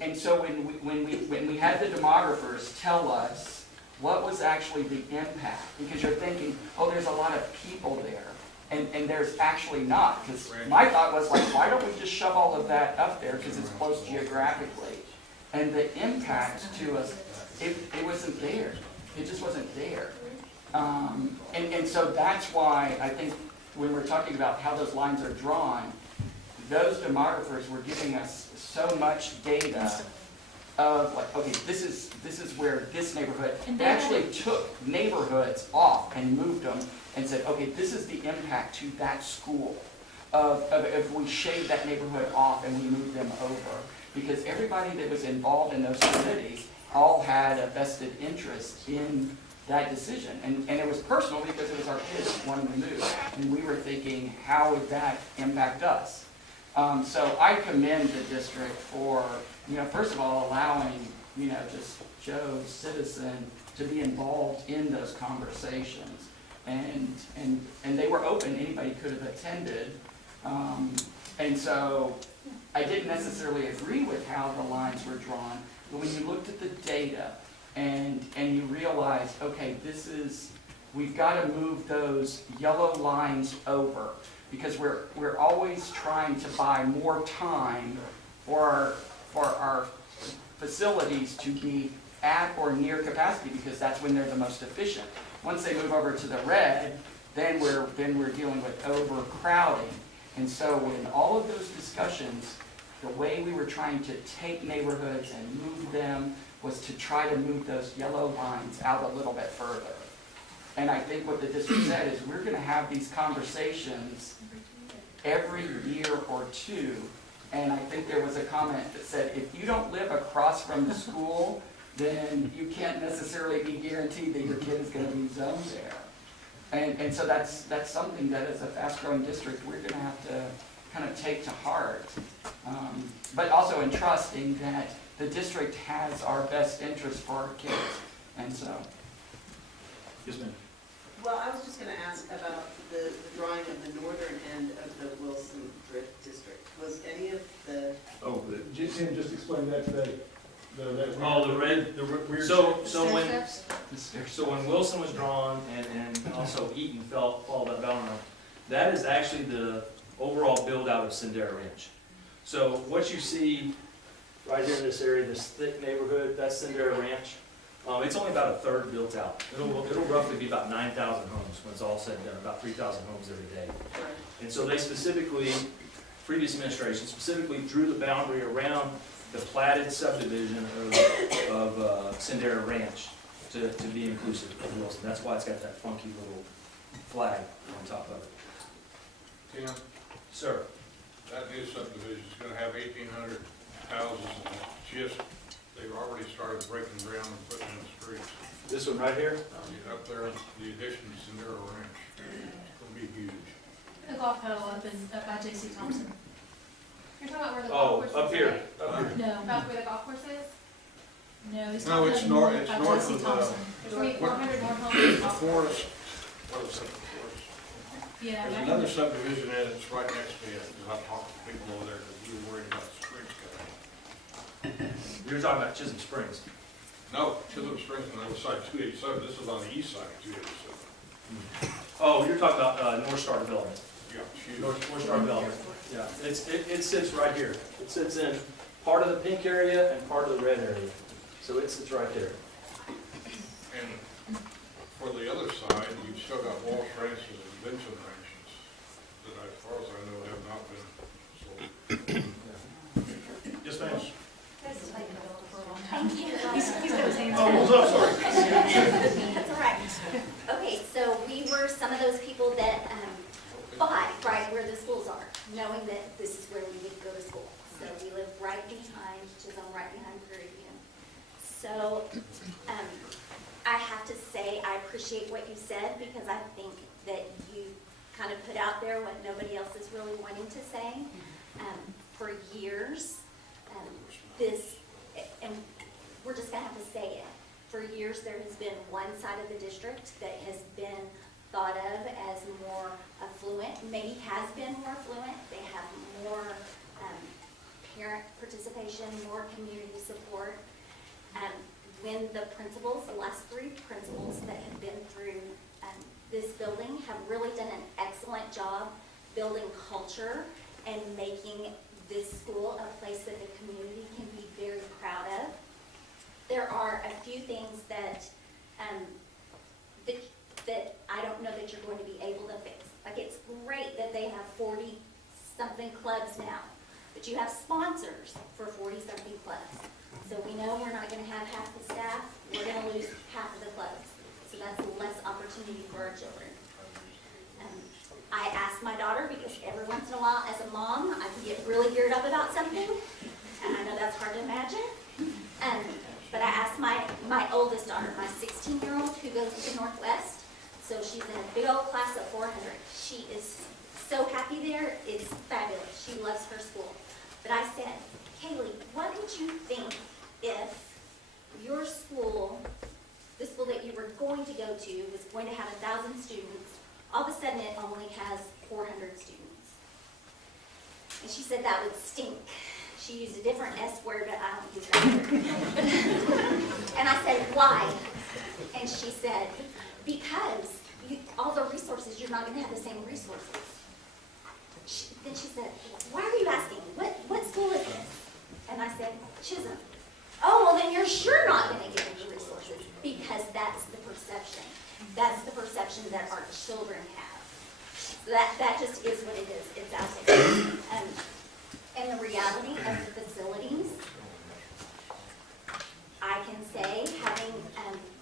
And so when we had the demographers tell us what was actually the impact, because you're thinking, oh, there's a lot of people there. And there's actually not, because my thought was like, why don't we just shove all of that up there because it's close geographically? And the impact to us, it wasn't there. It just wasn't there. And so that's why I think when we're talking about how those lines are drawn, those demographers were giving us so much data of like, okay, this is where this neighborhood, they actually took neighborhoods off and moved them and said, okay, this is the impact to that school of if we shave that neighborhood off and we move them over. Because everybody that was involved in those committees all had a vested interest in that decision. And it was personal because it was our kids wanting to move. And we were thinking, how would that impact us? So I commend the district for, first of all, allowing, just Joe, citizen, to be involved in those conversations. And they were open, anybody could have attended. And so I didn't necessarily agree with how the lines were drawn, but when you looked at the data and you realized, okay, we've got to move those yellow lines over because we're always trying to buy more time for our facilities to be at or near capacity because that's when they're the most efficient. Once they move over to the red, then we're dealing with overcrowding. And so in all of those discussions, the way we were trying to take neighborhoods and move them was to try to move those yellow lines out a little bit further. And I think what the district said is we're going to have these conversations every year or two. And I think there was a comment that said, if you don't live across from the school, then you can't necessarily be guaranteed that your kid is going to be zoned there. And so that's something that as a fast-growing district, we're going to have to kind of take to heart. But also in trusting that the district has our best interest for our kids. And so. Yes, ma'am. Well, I was just going to ask about the drawing of the northern end of the Wilson Drift District. Was any of the... Oh, Tim just explained that today. The red. Weird So when Wilson was drawn and also Eaton followed by Belmont, that is actually the overall build out of Sendera Ranch. So what you see right here in this area, this thick neighborhood, that's Sendera Ranch. It's only about a third built out. It'll roughly be about 9,000 homes when it's all said and done, about 3,000 homes every day. And so they previous administration specifically drew the boundary around the platted subdivision of Sendera Ranch to be inclusive of Wilson. That's why it's got that funky little flag on top of it. Tim? Sir? That new subdivision is gonna have 1,800 houses in it. They've already started breaking ground and putting in the streets. This one right here? Up there, the addition to Sendera Ranch. It's gonna be huge. The golf pedal up by J.C. Thompson. You're talking about where the golf course is? Up here. No. About where the golf course is? No, he's No, talking it's about north J.C. of Thompson. There's 400 more homes. The forest, what is it, the forest? Yeah. There's another subdivision in it, it's right next to it, because I've talked to people over there, because we were worried about the springs coming. You're talking about Chisholm Springs. No, Chisholm Springs on the other side, 287, this is on the east side of 287. Oh, you're talking about North Star Development. Yeah, huge. North Star Development. Yeah, it sits right here. It sits in part of the pink area and part of the red area. So it sits right there. And for the other side, you've still got Walsh Ranches and Vincent Ranches that, as far as I know, have not been sold. Yes, ma'am. He's got his hands Oh, what's up, sorry. That's all right. Okay, so we were some of those people that fought right where the schools are, knowing that this is where we would go to school. So we live right behind Chisholm, right behind Prairie View. So I have to say I appreciate what you said because I think that you kind of put out there what nobody else is really wanting to say. For years, and we're just gonna have to say it. For years, there has been one side of the district that has been thought of as more affluent, maybe has been more affluent. They have more parent participation, more community support. When the principals, the last 3 principals that have been through this building have really done an excellent job building culture and making this school a place that the community can be very proud of. There are a few things that that I don't know that you're going to be able to fix. Like, it's great that they have 40-something clubs now, but you have sponsors for 40-something clubs. So we know we're not going to have half the staff. We're going to lose half of the clubs. So that's less opportunity for our children. I asked my daughter, because every once in a while, as a mom, I can get really geared up about something, and I know that's hard to imagine. But I asked my oldest daughter, my 16-year-old, who goes to Northwest, so she's in a big old class of 400. She is so happy there. It's fabulous. She loves her school. But I said, Kaylee, what would you think if your school, the school that you were going to go to, was going to have 1,000 students? All of a sudden, it only has 400 students. And she said that would stink. She used a different S word, but I don't use that word. And I said, why? And she said, because all the resources, you're not going to have the same resources. Then she said, why are you asking? What school is this? And I said, Chisholm. Oh, well, then you're sure not going to get any resources, because that's the perception. That's the perception that our children have. So that just is what it is. It's out there. And the reality of the facilities, I can say,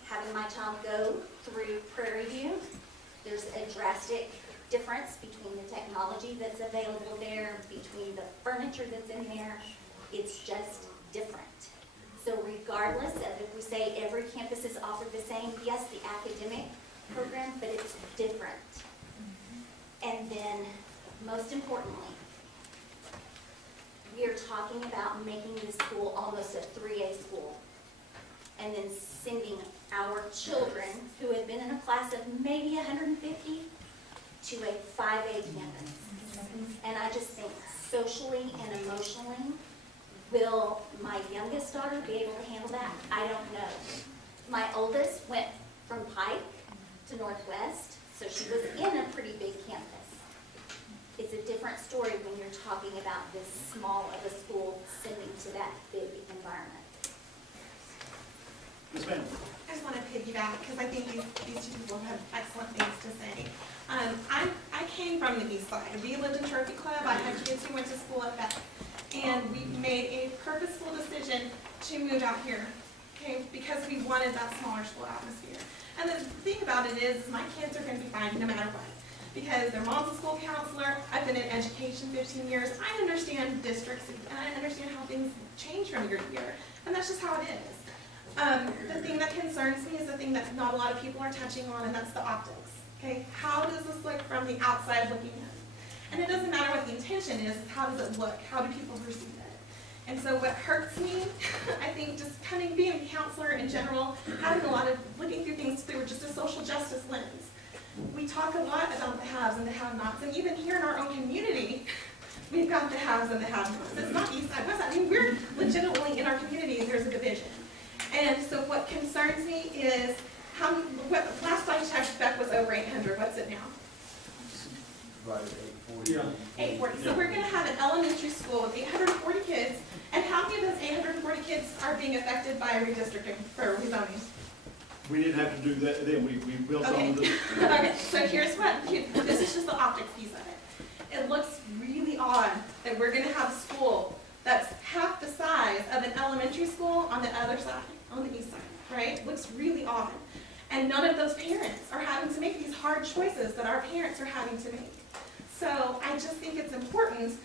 having my child go through Prairie View, there's a drastic difference between the technology that's available there, between the furniture that's in there. It's just different. So regardless of if we say every campus is offered the same, yes, the academic program, but it's different. And then, most importantly, we are talking about making this school almost a 3A school, and then sending our children, who have been in a class of maybe 150, to a 5A campus. And I just think socially and emotionally, will my youngest daughter be able to handle that? I don't know. My oldest went from Pike to Northwest, so she was in a pretty big campus. It's a different story when you're talking about this small of a school sending to that big environment. Ms. Van. I just want to piggyback because I think these 2 people have excellent things to say. I came from the east side. We lived in Trophy Club. I had kids who went to school at Beck. And we made a purposeful decision to move out here, okay, because we wanted that smaller school atmosphere. And the thing about it is my kids are going to be fine no matter what, because their mom's a school counselor. I've been in education 15 years. I understand districts, and I understand how things change from year to year, and that's just how it is. The thing that concerns me is the thing that not a lot of people are touching on, and that's the optics. Okay, how does this look from the outside looking in? And it doesn't matter what the intention is, how does it look? How do people perceive it? And so what hurts me, I think just being a counselor in general, having a lot of looking through things through just a social justice lens. We talk a lot about the haves and the have-nots, and even here in our own community, we've got the haves and the have-nots. It's not east side, west side. I mean, we're legitimately in our community, there's a division. And so what concerns me is last I checked, Beck was over 800. What's it now? Right, 840. Yeah. 840. So we're going to have an elementary school with 840 kids, and how many of those 840 kids are being affected by redistricting or rezoning? We didn't have to do that then. We built on the. Okay, so here's this is just the optics piece of it. It looks really odd that we're going to have a school that's half the size of an elementary school on the other side, on the east side, right? It looks really odd. And none of those parents are having to make these hard choices that our parents are having to make. So I just think it's important,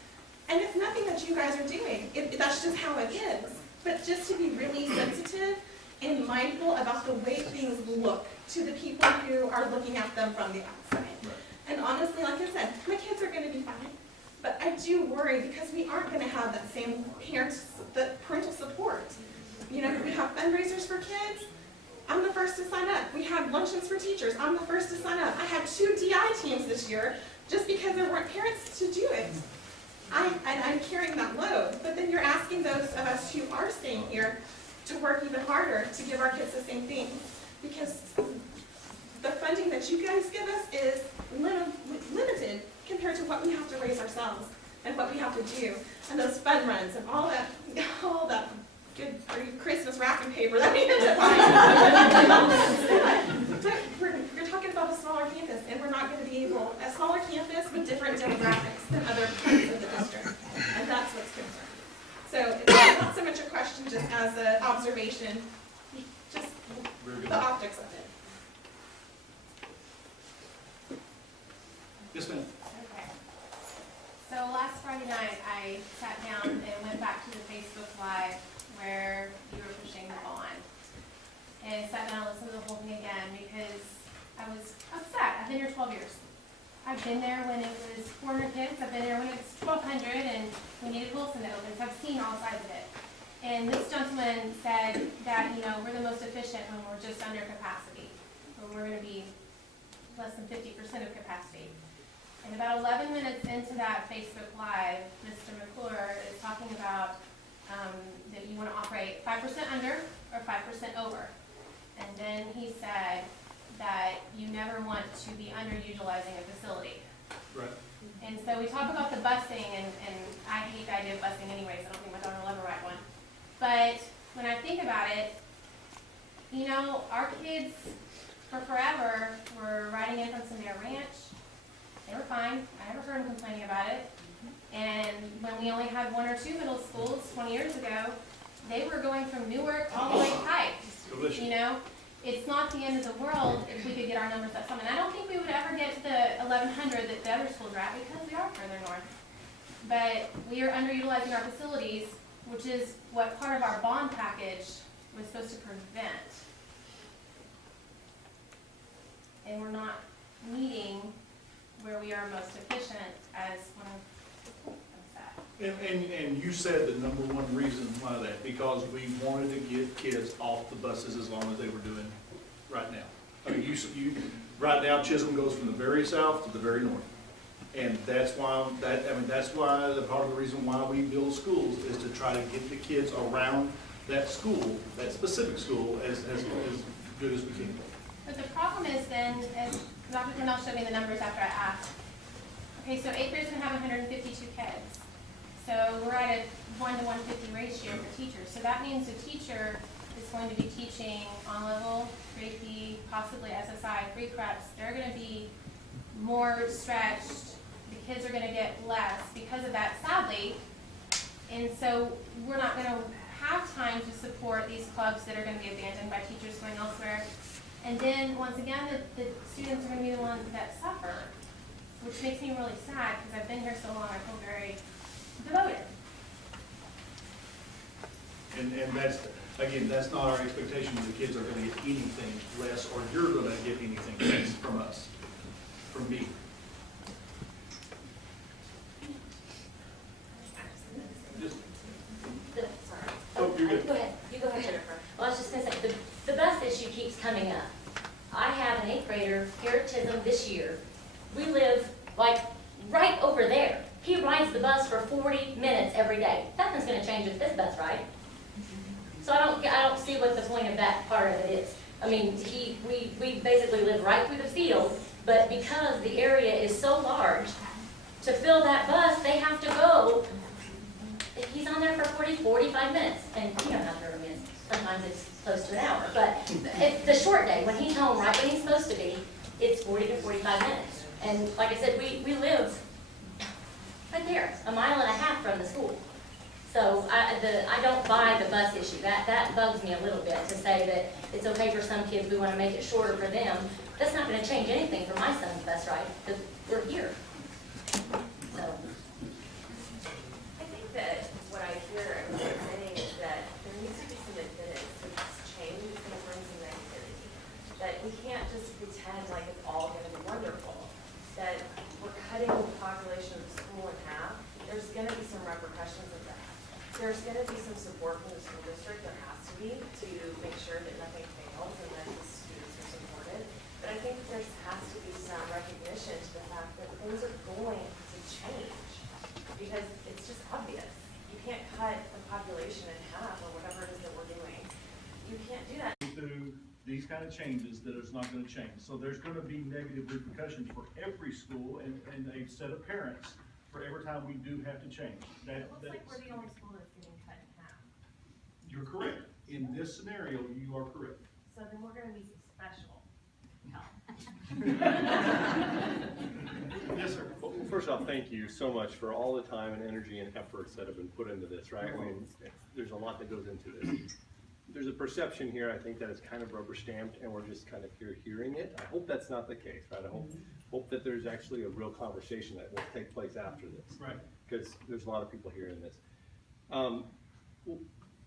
and it's nothing that you guys are doing. That's just how it is. But just to be really sensitive and mindful about the way things look to the people who are looking at them from the outside. Right. And honestly, like I said, my kids are going to be fine. But I do worry because we aren't going to have that same parental support. You know, we have fundraisers for kids. I'm the first to sign up. We have luncheons for teachers. I'm the first to sign up. I had 2 DI teams this year just because there weren't parents to do it. I'm carrying that load. But then you're asking those of us who are staying here to work even harder to give our kids the same thing. Because the funding that you guys give us is limited compared to what we have to raise ourselves and what we have to do. And those fun runs and all that good Christmas wrapping paper that we end up buying. But we're talking about a smaller campus, and we're not going to be able, a smaller campus with different demographics than other parts of the district. And that's what's concerning. So it's not so much a question just as an observation, just the optics of it. Yes, ma'am. Okay. So last Friday night, I sat down and went back to the Facebook Live where you were pushing the bond. And sat down and listened to the whole thing again because I was upset. I've been here 12 years. I've been there when it was 400 kids. I've been there when it was 1,200 and we needed Wilson to open. So I've seen all sides of it. And this gentleman said that, you know, we're the most efficient when we're just under capacity. When we're going to be less than 50% of capacity. And about 11 minutes into that Facebook Live, Mr. McClure is talking about that you want to operate 5% under or 5% over. And then he said that you never want to be underutilizing a facility. Right. And so we talk about the busing, and I hate the idea of busing anyways. I don't think my daughter will ever ride one. But when I think about it, you know, our kids for forever were riding in from Sandera Ranch. They were fine. I never heard them complaining about it. And when we only had 1 or 2 middle schools 20 years ago, they were going from Newark all the way to Pike. You know, it's not the end of the world if we could get our numbers up some. And I don't think we would ever get to the 1,100 that the other schools are at because we are further north. But we are underutilizing our facilities, which is what part of our bond package was supposed to prevent. And we're not meeting where we are most efficient as one of And you said the number one reason why that, because we wanted to get kids off the buses as long as they were doing right now. I mean, right now Chisholm goes from the very south to the very north. And that's why, that's why, the part of the reason why we build schools is to try to get the kids around that school, that specific school, as good as we can. But the problem is then, as Dr. Cornell showed me the numbers after I asked. Okay, so 8th graders gonna have 152 kids. So we're at a 1 to 150 ratio for teachers. So that means the teacher is going to be teaching on level, 3P, possibly SSI, 3 preps. They're going to be more stretched. The kids are going to get less because of that, sadly. And so we're not going to have time to support these clubs that are going to be abandoned by teachers going elsewhere. And then, once again, the students are going to be the ones that suffer, which makes me really sad because I've been here so long. I feel very devoted. And that's, again, that's not our expectation that the kids are gonna get anything less, or you're gonna get anything less from us, from me. Just, Sorry. oh, you're good. Go ahead. You go ahead, Jennifer. Well, I was just gonna say, the bus issue keeps coming up. I have an 8th grader here at Chisholm this year. We live like right over there. He rides the bus for 40 minutes every day. Nothing's going to change with this bus ride. So I don't see what the point of that part of it is. I mean, we basically live right through the field, but because the area is so large, to fill that bus, they have to go. He's on there for 40, 45 minutes, and you know how to is. Sometimes it's close to an hour, but it's the short day when he's home right when he's supposed to be. It's 40 to 45 minutes, and like I said, we live right there, 1.5 miles from the school. So I don't buy the bus issue. That bugs me a little bit to say that it's okay for some kids, we want to make it shorter for them. That's not going to change anything for my son's bus ride, because we're here. So. I think that what I hear everyone saying is that there needs to be some admittance to this change is going to bring some negativity. That we can't just pretend like it's all going to be wonderful. That we're cutting the population of the school in half. There's going to be some repercussions of that. There's going to be some support from the school district. There has to be. safety to make sure that nothing fails and that the students are supported. But I think there has to be some recognition to the fact that things are going to change because it's just obvious. You can't cut the population in half or whatever it is that we're doing. You can't do that. Through these kind of changes that it's not gonna change. So there's gonna be negative repercussions for every school and a set of parents for every time we do have to change. It looks like we're the only school that's getting cut in half. You're correct. In this scenario, you are correct. So then we're gonna need some special help. Yes, sir. Well, first off, thank you so much for all the time and energy and efforts that have been put into this, right? I mean, there's a lot that goes into this. There's a perception here, I think, that it's kind of rubber stamped and we're just kind of hearing it. I hope that's not the case, right? I hope that there's actually a real conversation that will take place after this. Right. Because there's a lot of people hearing this.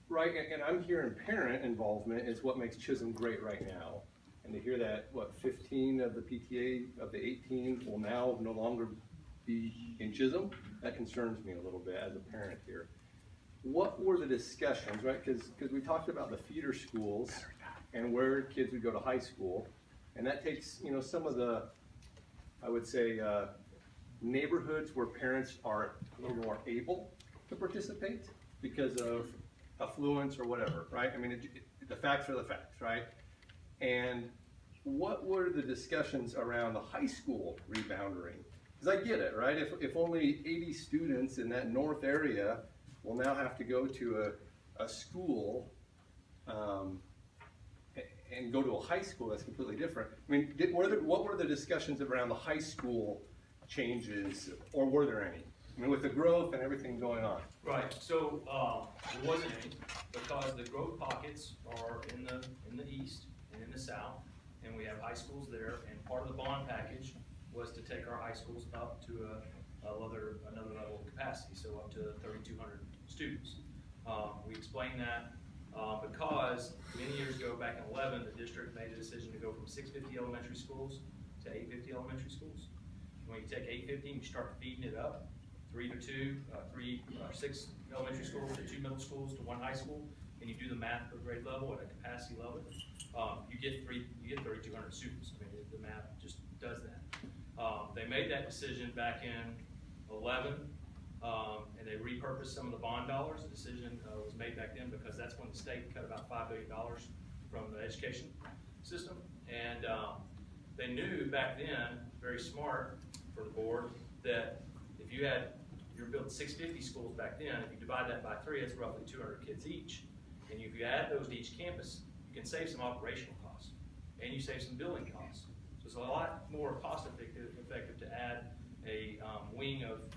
Right, and I'm hearing parent involvement is what makes Chisholm great right now. And to hear that, 15 of the PTA of the 18 will now no longer be in Chisholm, that concerns me a little bit as a parent here. What were the discussions, right? Because we talked about the feeder schools and where kids would go to high school. And that takes, some of the, I would say, neighborhoods where parents are a little more able to participate because of affluence or whatever, right? I mean, the facts are the facts, right? And what were the discussions around the high school rebounding? Because I get it, right? If only 80 students in that north area will now have to go to a school and go to a high school, that's completely different. I mean, what were the discussions around the high school changes, or were there any? I mean, with the growth and everything going on. Right, so, there wasn't any, because the growth pockets are in the east and in the south, and we have high schools there, and part of the bond package was to take our high schools up to another level of capacity, so up to 3,200 students. We explained that because many years ago, back in 11, the district made a decision to go from 650 elementary schools to 850 elementary schools. When you take 850 and you start feeding it up, 3 to 2, 3 or 6 elementary schools to 2 middle schools to 1 high school, and you do the math per grade level at a capacity level, you get 3,200 students. I mean, the math just does that. They made that decision back in 11, and they repurposed some of the bond dollars. The decision was made back then because that's when the state cut about $5 billion from the education system. And they knew back then, very smart for the board, that if you're building 650 schools back then, if you divide that by 3, it's roughly 200 kids each. And if you add those to each campus, you can save some operational costs, and you save some building costs. So it's a lot more cost effective to add a wing of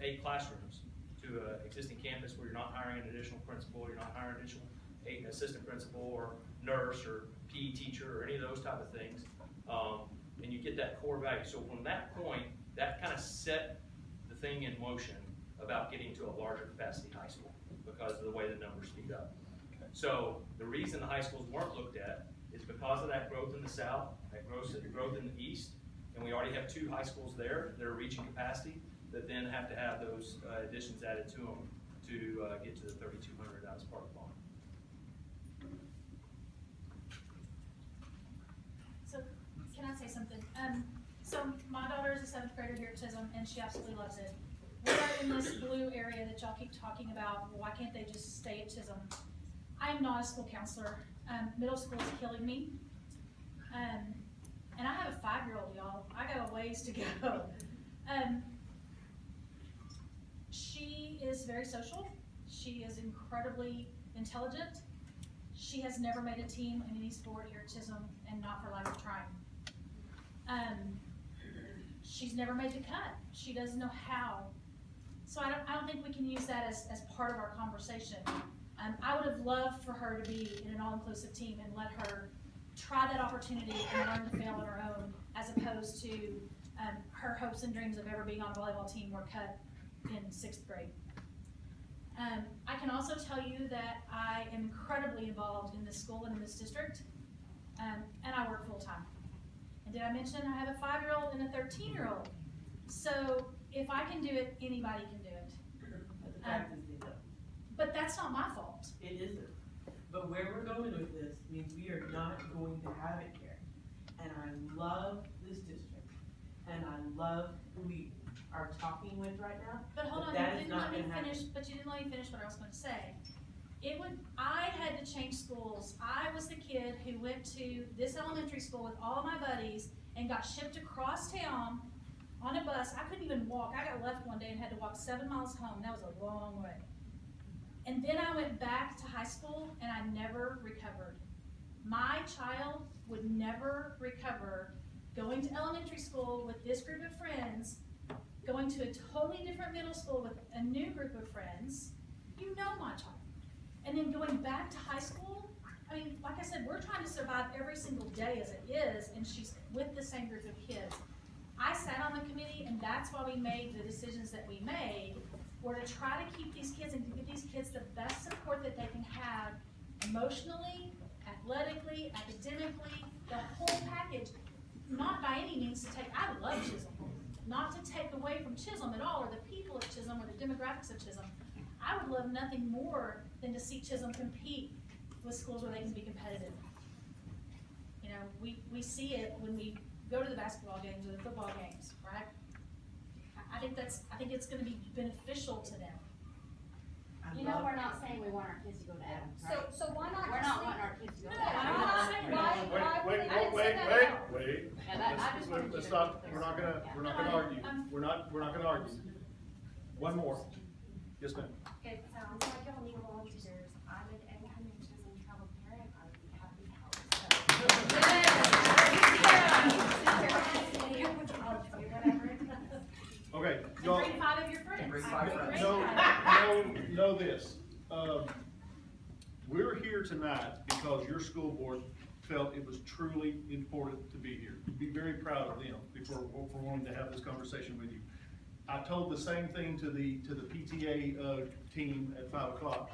8 classrooms to an existing campus where you're not hiring an additional principal, you're not hiring an additional assistant principal or nurse or PE teacher or any of those type of things. And you get that core value. So from that point, that kind of set the thing in motion about getting to a larger capacity high school because of the way the numbers speed up. So the reason the high schools weren't looked at is because of that growth in the south, that growth in the east, and we already have 2 high schools there that are reaching capacity that then have to have those additions added to them to get to the 3,200 as part of the bond. So, can I say something? So my daughter is a 7th grader here at Chisholm, and she absolutely loves it. We are in this blue area that y'all keep talking about. Well, why can't they just stay at Chisholm? I am not a school counselor. Middle school is killing me. And I have a 5-year-old, y'all. I got a ways to go. She is very social. She is incredibly intelligent. She has never made a team in any sport here at Chisholm, and not for lack of trying. She's never made the cut. She doesn't know how. So I don't think we can use that as part of our conversation. I would have loved for her to be in an all-inclusive team and let her try that opportunity and learn to fail on her own, as opposed to her hopes and dreams of ever being on a volleyball team were cut in 6th grade. I can also tell you that I am incredibly involved in this school and in this district, and I work full-time. And did I mention I have a 5-year-old and a 13-year-old? So if I can do it, anybody can do it. But the fact is they don't. But that's not my fault. It isn't. But where we're going with this means we are not going to have it here. And I love this district, and I love who we are talking with right now. But hold on, that you is didn't not let me gonna happen. finish, but you didn't let me finish what I was gonna say. I had to change schools. I was the kid who went to this elementary school with all my buddies and got shipped across town on a bus. I couldn't even walk. I got left one day and had to walk 7 miles home. That was a long way. And then I went back to high school and I never recovered. My child would never recover going to elementary school with this group of friends, going to a totally different middle school with a new group of friends. You know my child. And then going back to high school, I mean, like I said, we're trying to survive every single day as it is, and she's with the same group of kids. I sat on the committee, and that's why we made the decisions that we made, were to try to keep these kids and to give these kids the best support that they can have emotionally, athletically, academically, the whole package. Not by any means to take, I love Chisholm, not to take away from Chisholm at all, or the people of Chisholm, or the demographics of Chisholm. I would love nothing more than to see Chisholm compete with schools where they can be competitive. You know, we see it when we go to the basketball games or the football games, right? I think it's gonna be beneficial to them. You know, we're not saying we want our kids to go to Adams, right? So why not We're just not leave- wanting our kids to go to No, Adams. I'm not saying why Wait, would wait, they- I didn't wait, say that wait, at all. wait. And I just wanted you Let's to stop, be we're not clear. gonna argue, we're not gonna argue. One more. Yes, ma'am. It sounds like y'all need volunteers. I'm an incoming Chisholm travel parent. I'd be happy to help. I'll do whatever it takes. Okay, And y'all, bring 5 of your friends. Bring 5 friends. know this. We're here tonight because your school board felt it was truly important to be here. Be very proud of them for wanting to have this conversation with you. I told the same thing to the PTA team at 5 o'clock.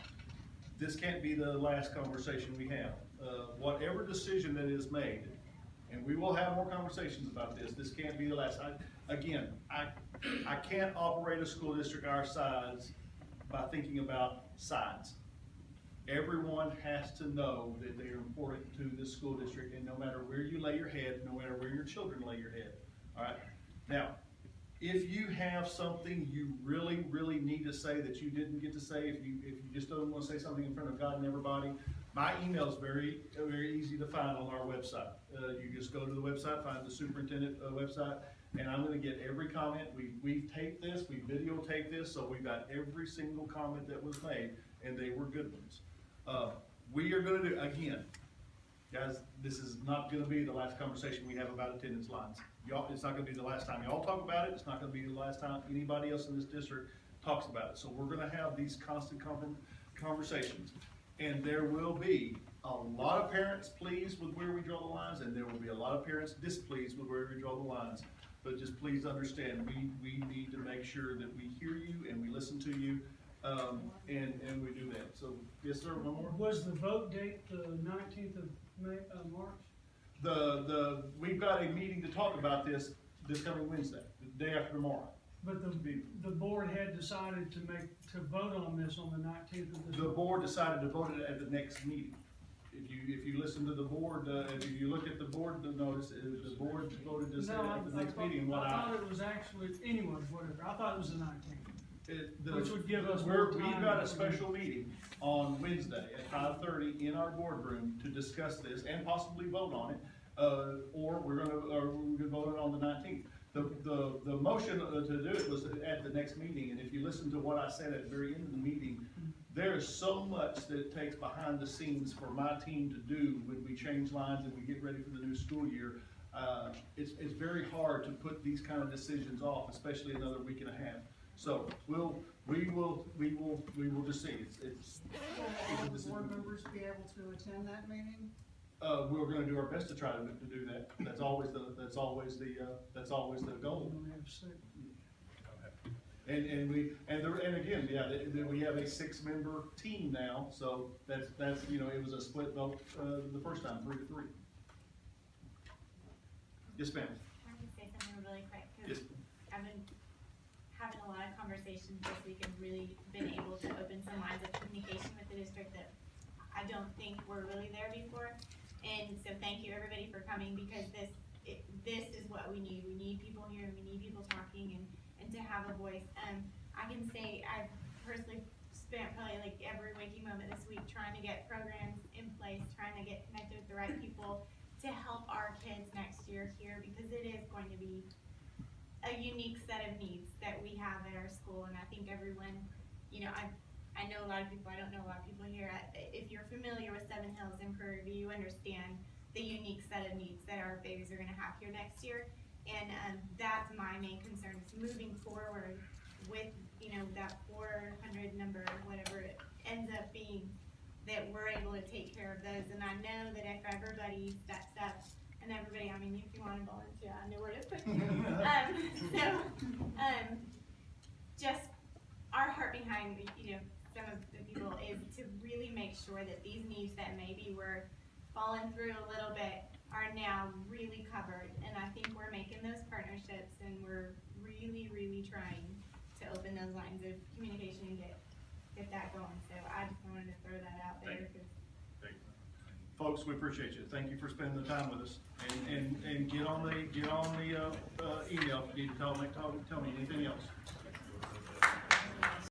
This can't be the last conversation we have. Whatever decision that is made, and we will have more conversations about this, this can't be the last. I can't operate a school district our size by thinking about sides. Everyone has to know that they are important to this school district, and no matter where you lay your head, no matter where your children lay your head, all right? Now, if you have something you really, really need to say that you didn't get to say, if you just don't want to say something in front of God and everybody, my email is very, very easy to find on our website. You just go to the website, find the superintendent website, and I'm gonna get every comment. We've taped this, we videotaped this, so we've got every single comment that was made, and they were good ones. We are gonna do, again, guys, this is not gonna be the last conversation we have about attendance lines. Y'all, it's not gonna be the last time y'all talk about it, it's not gonna be the last time anybody else in this district talks about it. So we're gonna have these constant conversations. And there will be a lot of parents pleased with where we draw the lines, and there will be a lot of parents displeased with where we draw the lines. But just please understand, we need to make sure that we hear you and we listen to you, and we do that. So, yes, sir, one more? Was the vote date the 19th of March? We've got a meeting to talk about this coming Wednesday, the day after tomorrow. But the board had decided to vote on this on the 19th of this The month. board decided to vote it at the next meeting. If you listen to the board, if you look at the board notice, the board voted to say at the next meeting. I thought it was actually, anyways, whatever, I thought it was the 19th. Which would give us We've more time. got a special meeting on Wednesday at 5:30 in our boardroom to discuss this and possibly vote on it, or we're gonna vote it on the 19th. The motion to do it was at the next meeting, and if you listen to what I said at the very end of the meeting, there is so much that it takes behind the scenes for my team to do when we change lines and we get ready for the new school year. It's very hard to put these kind of decisions off, especially another week and a half. So we will just see. Will all the board members be able to attend that meeting? We're gonna do our best to try to do that. That's always the goal. And again, we have a 6-member team now, so that's, it was a split vote, the first time, 3-3. Yes, ma'am. I can say something really quick, Yes. because I've been having a lot of conversations this week and really been able to open some lines of communication with the district that I don't think were really there before. And so thank you everybody for coming, because this is what we need. We need people here, we need people talking and to have a voice. I can say I've personally spent probably like every waking moment this week trying to get programs in place, trying to get connected with the right people to help our kids next year here, because it is going to be a unique set of needs that we have at our school. And I think everyone, you know, I know a lot of people, I don't know a lot of people here. If you're familiar with Seven Hills and Prairie View, you understand the unique set of needs that our babies are gonna have here next year. And that's my main concern, is moving forward with, you know, that 400 number, whatever it ends up being, that we're able to take care of those. And I know that if everybody steps up, and everybody, I mean, if you wanna volunteer, I know where to put you. Just our heart behind, you know, some of the people is to really make sure that these needs that maybe were falling through a little bit are now really covered. And I think we're making those partnerships, and we're really, really trying to open those lines of communication and get that going. So I just wanted to throw that out there. Thank you. Folks, we appreciate you. Thank you for spending the time with us. And get on the email if you need to tell me anything else.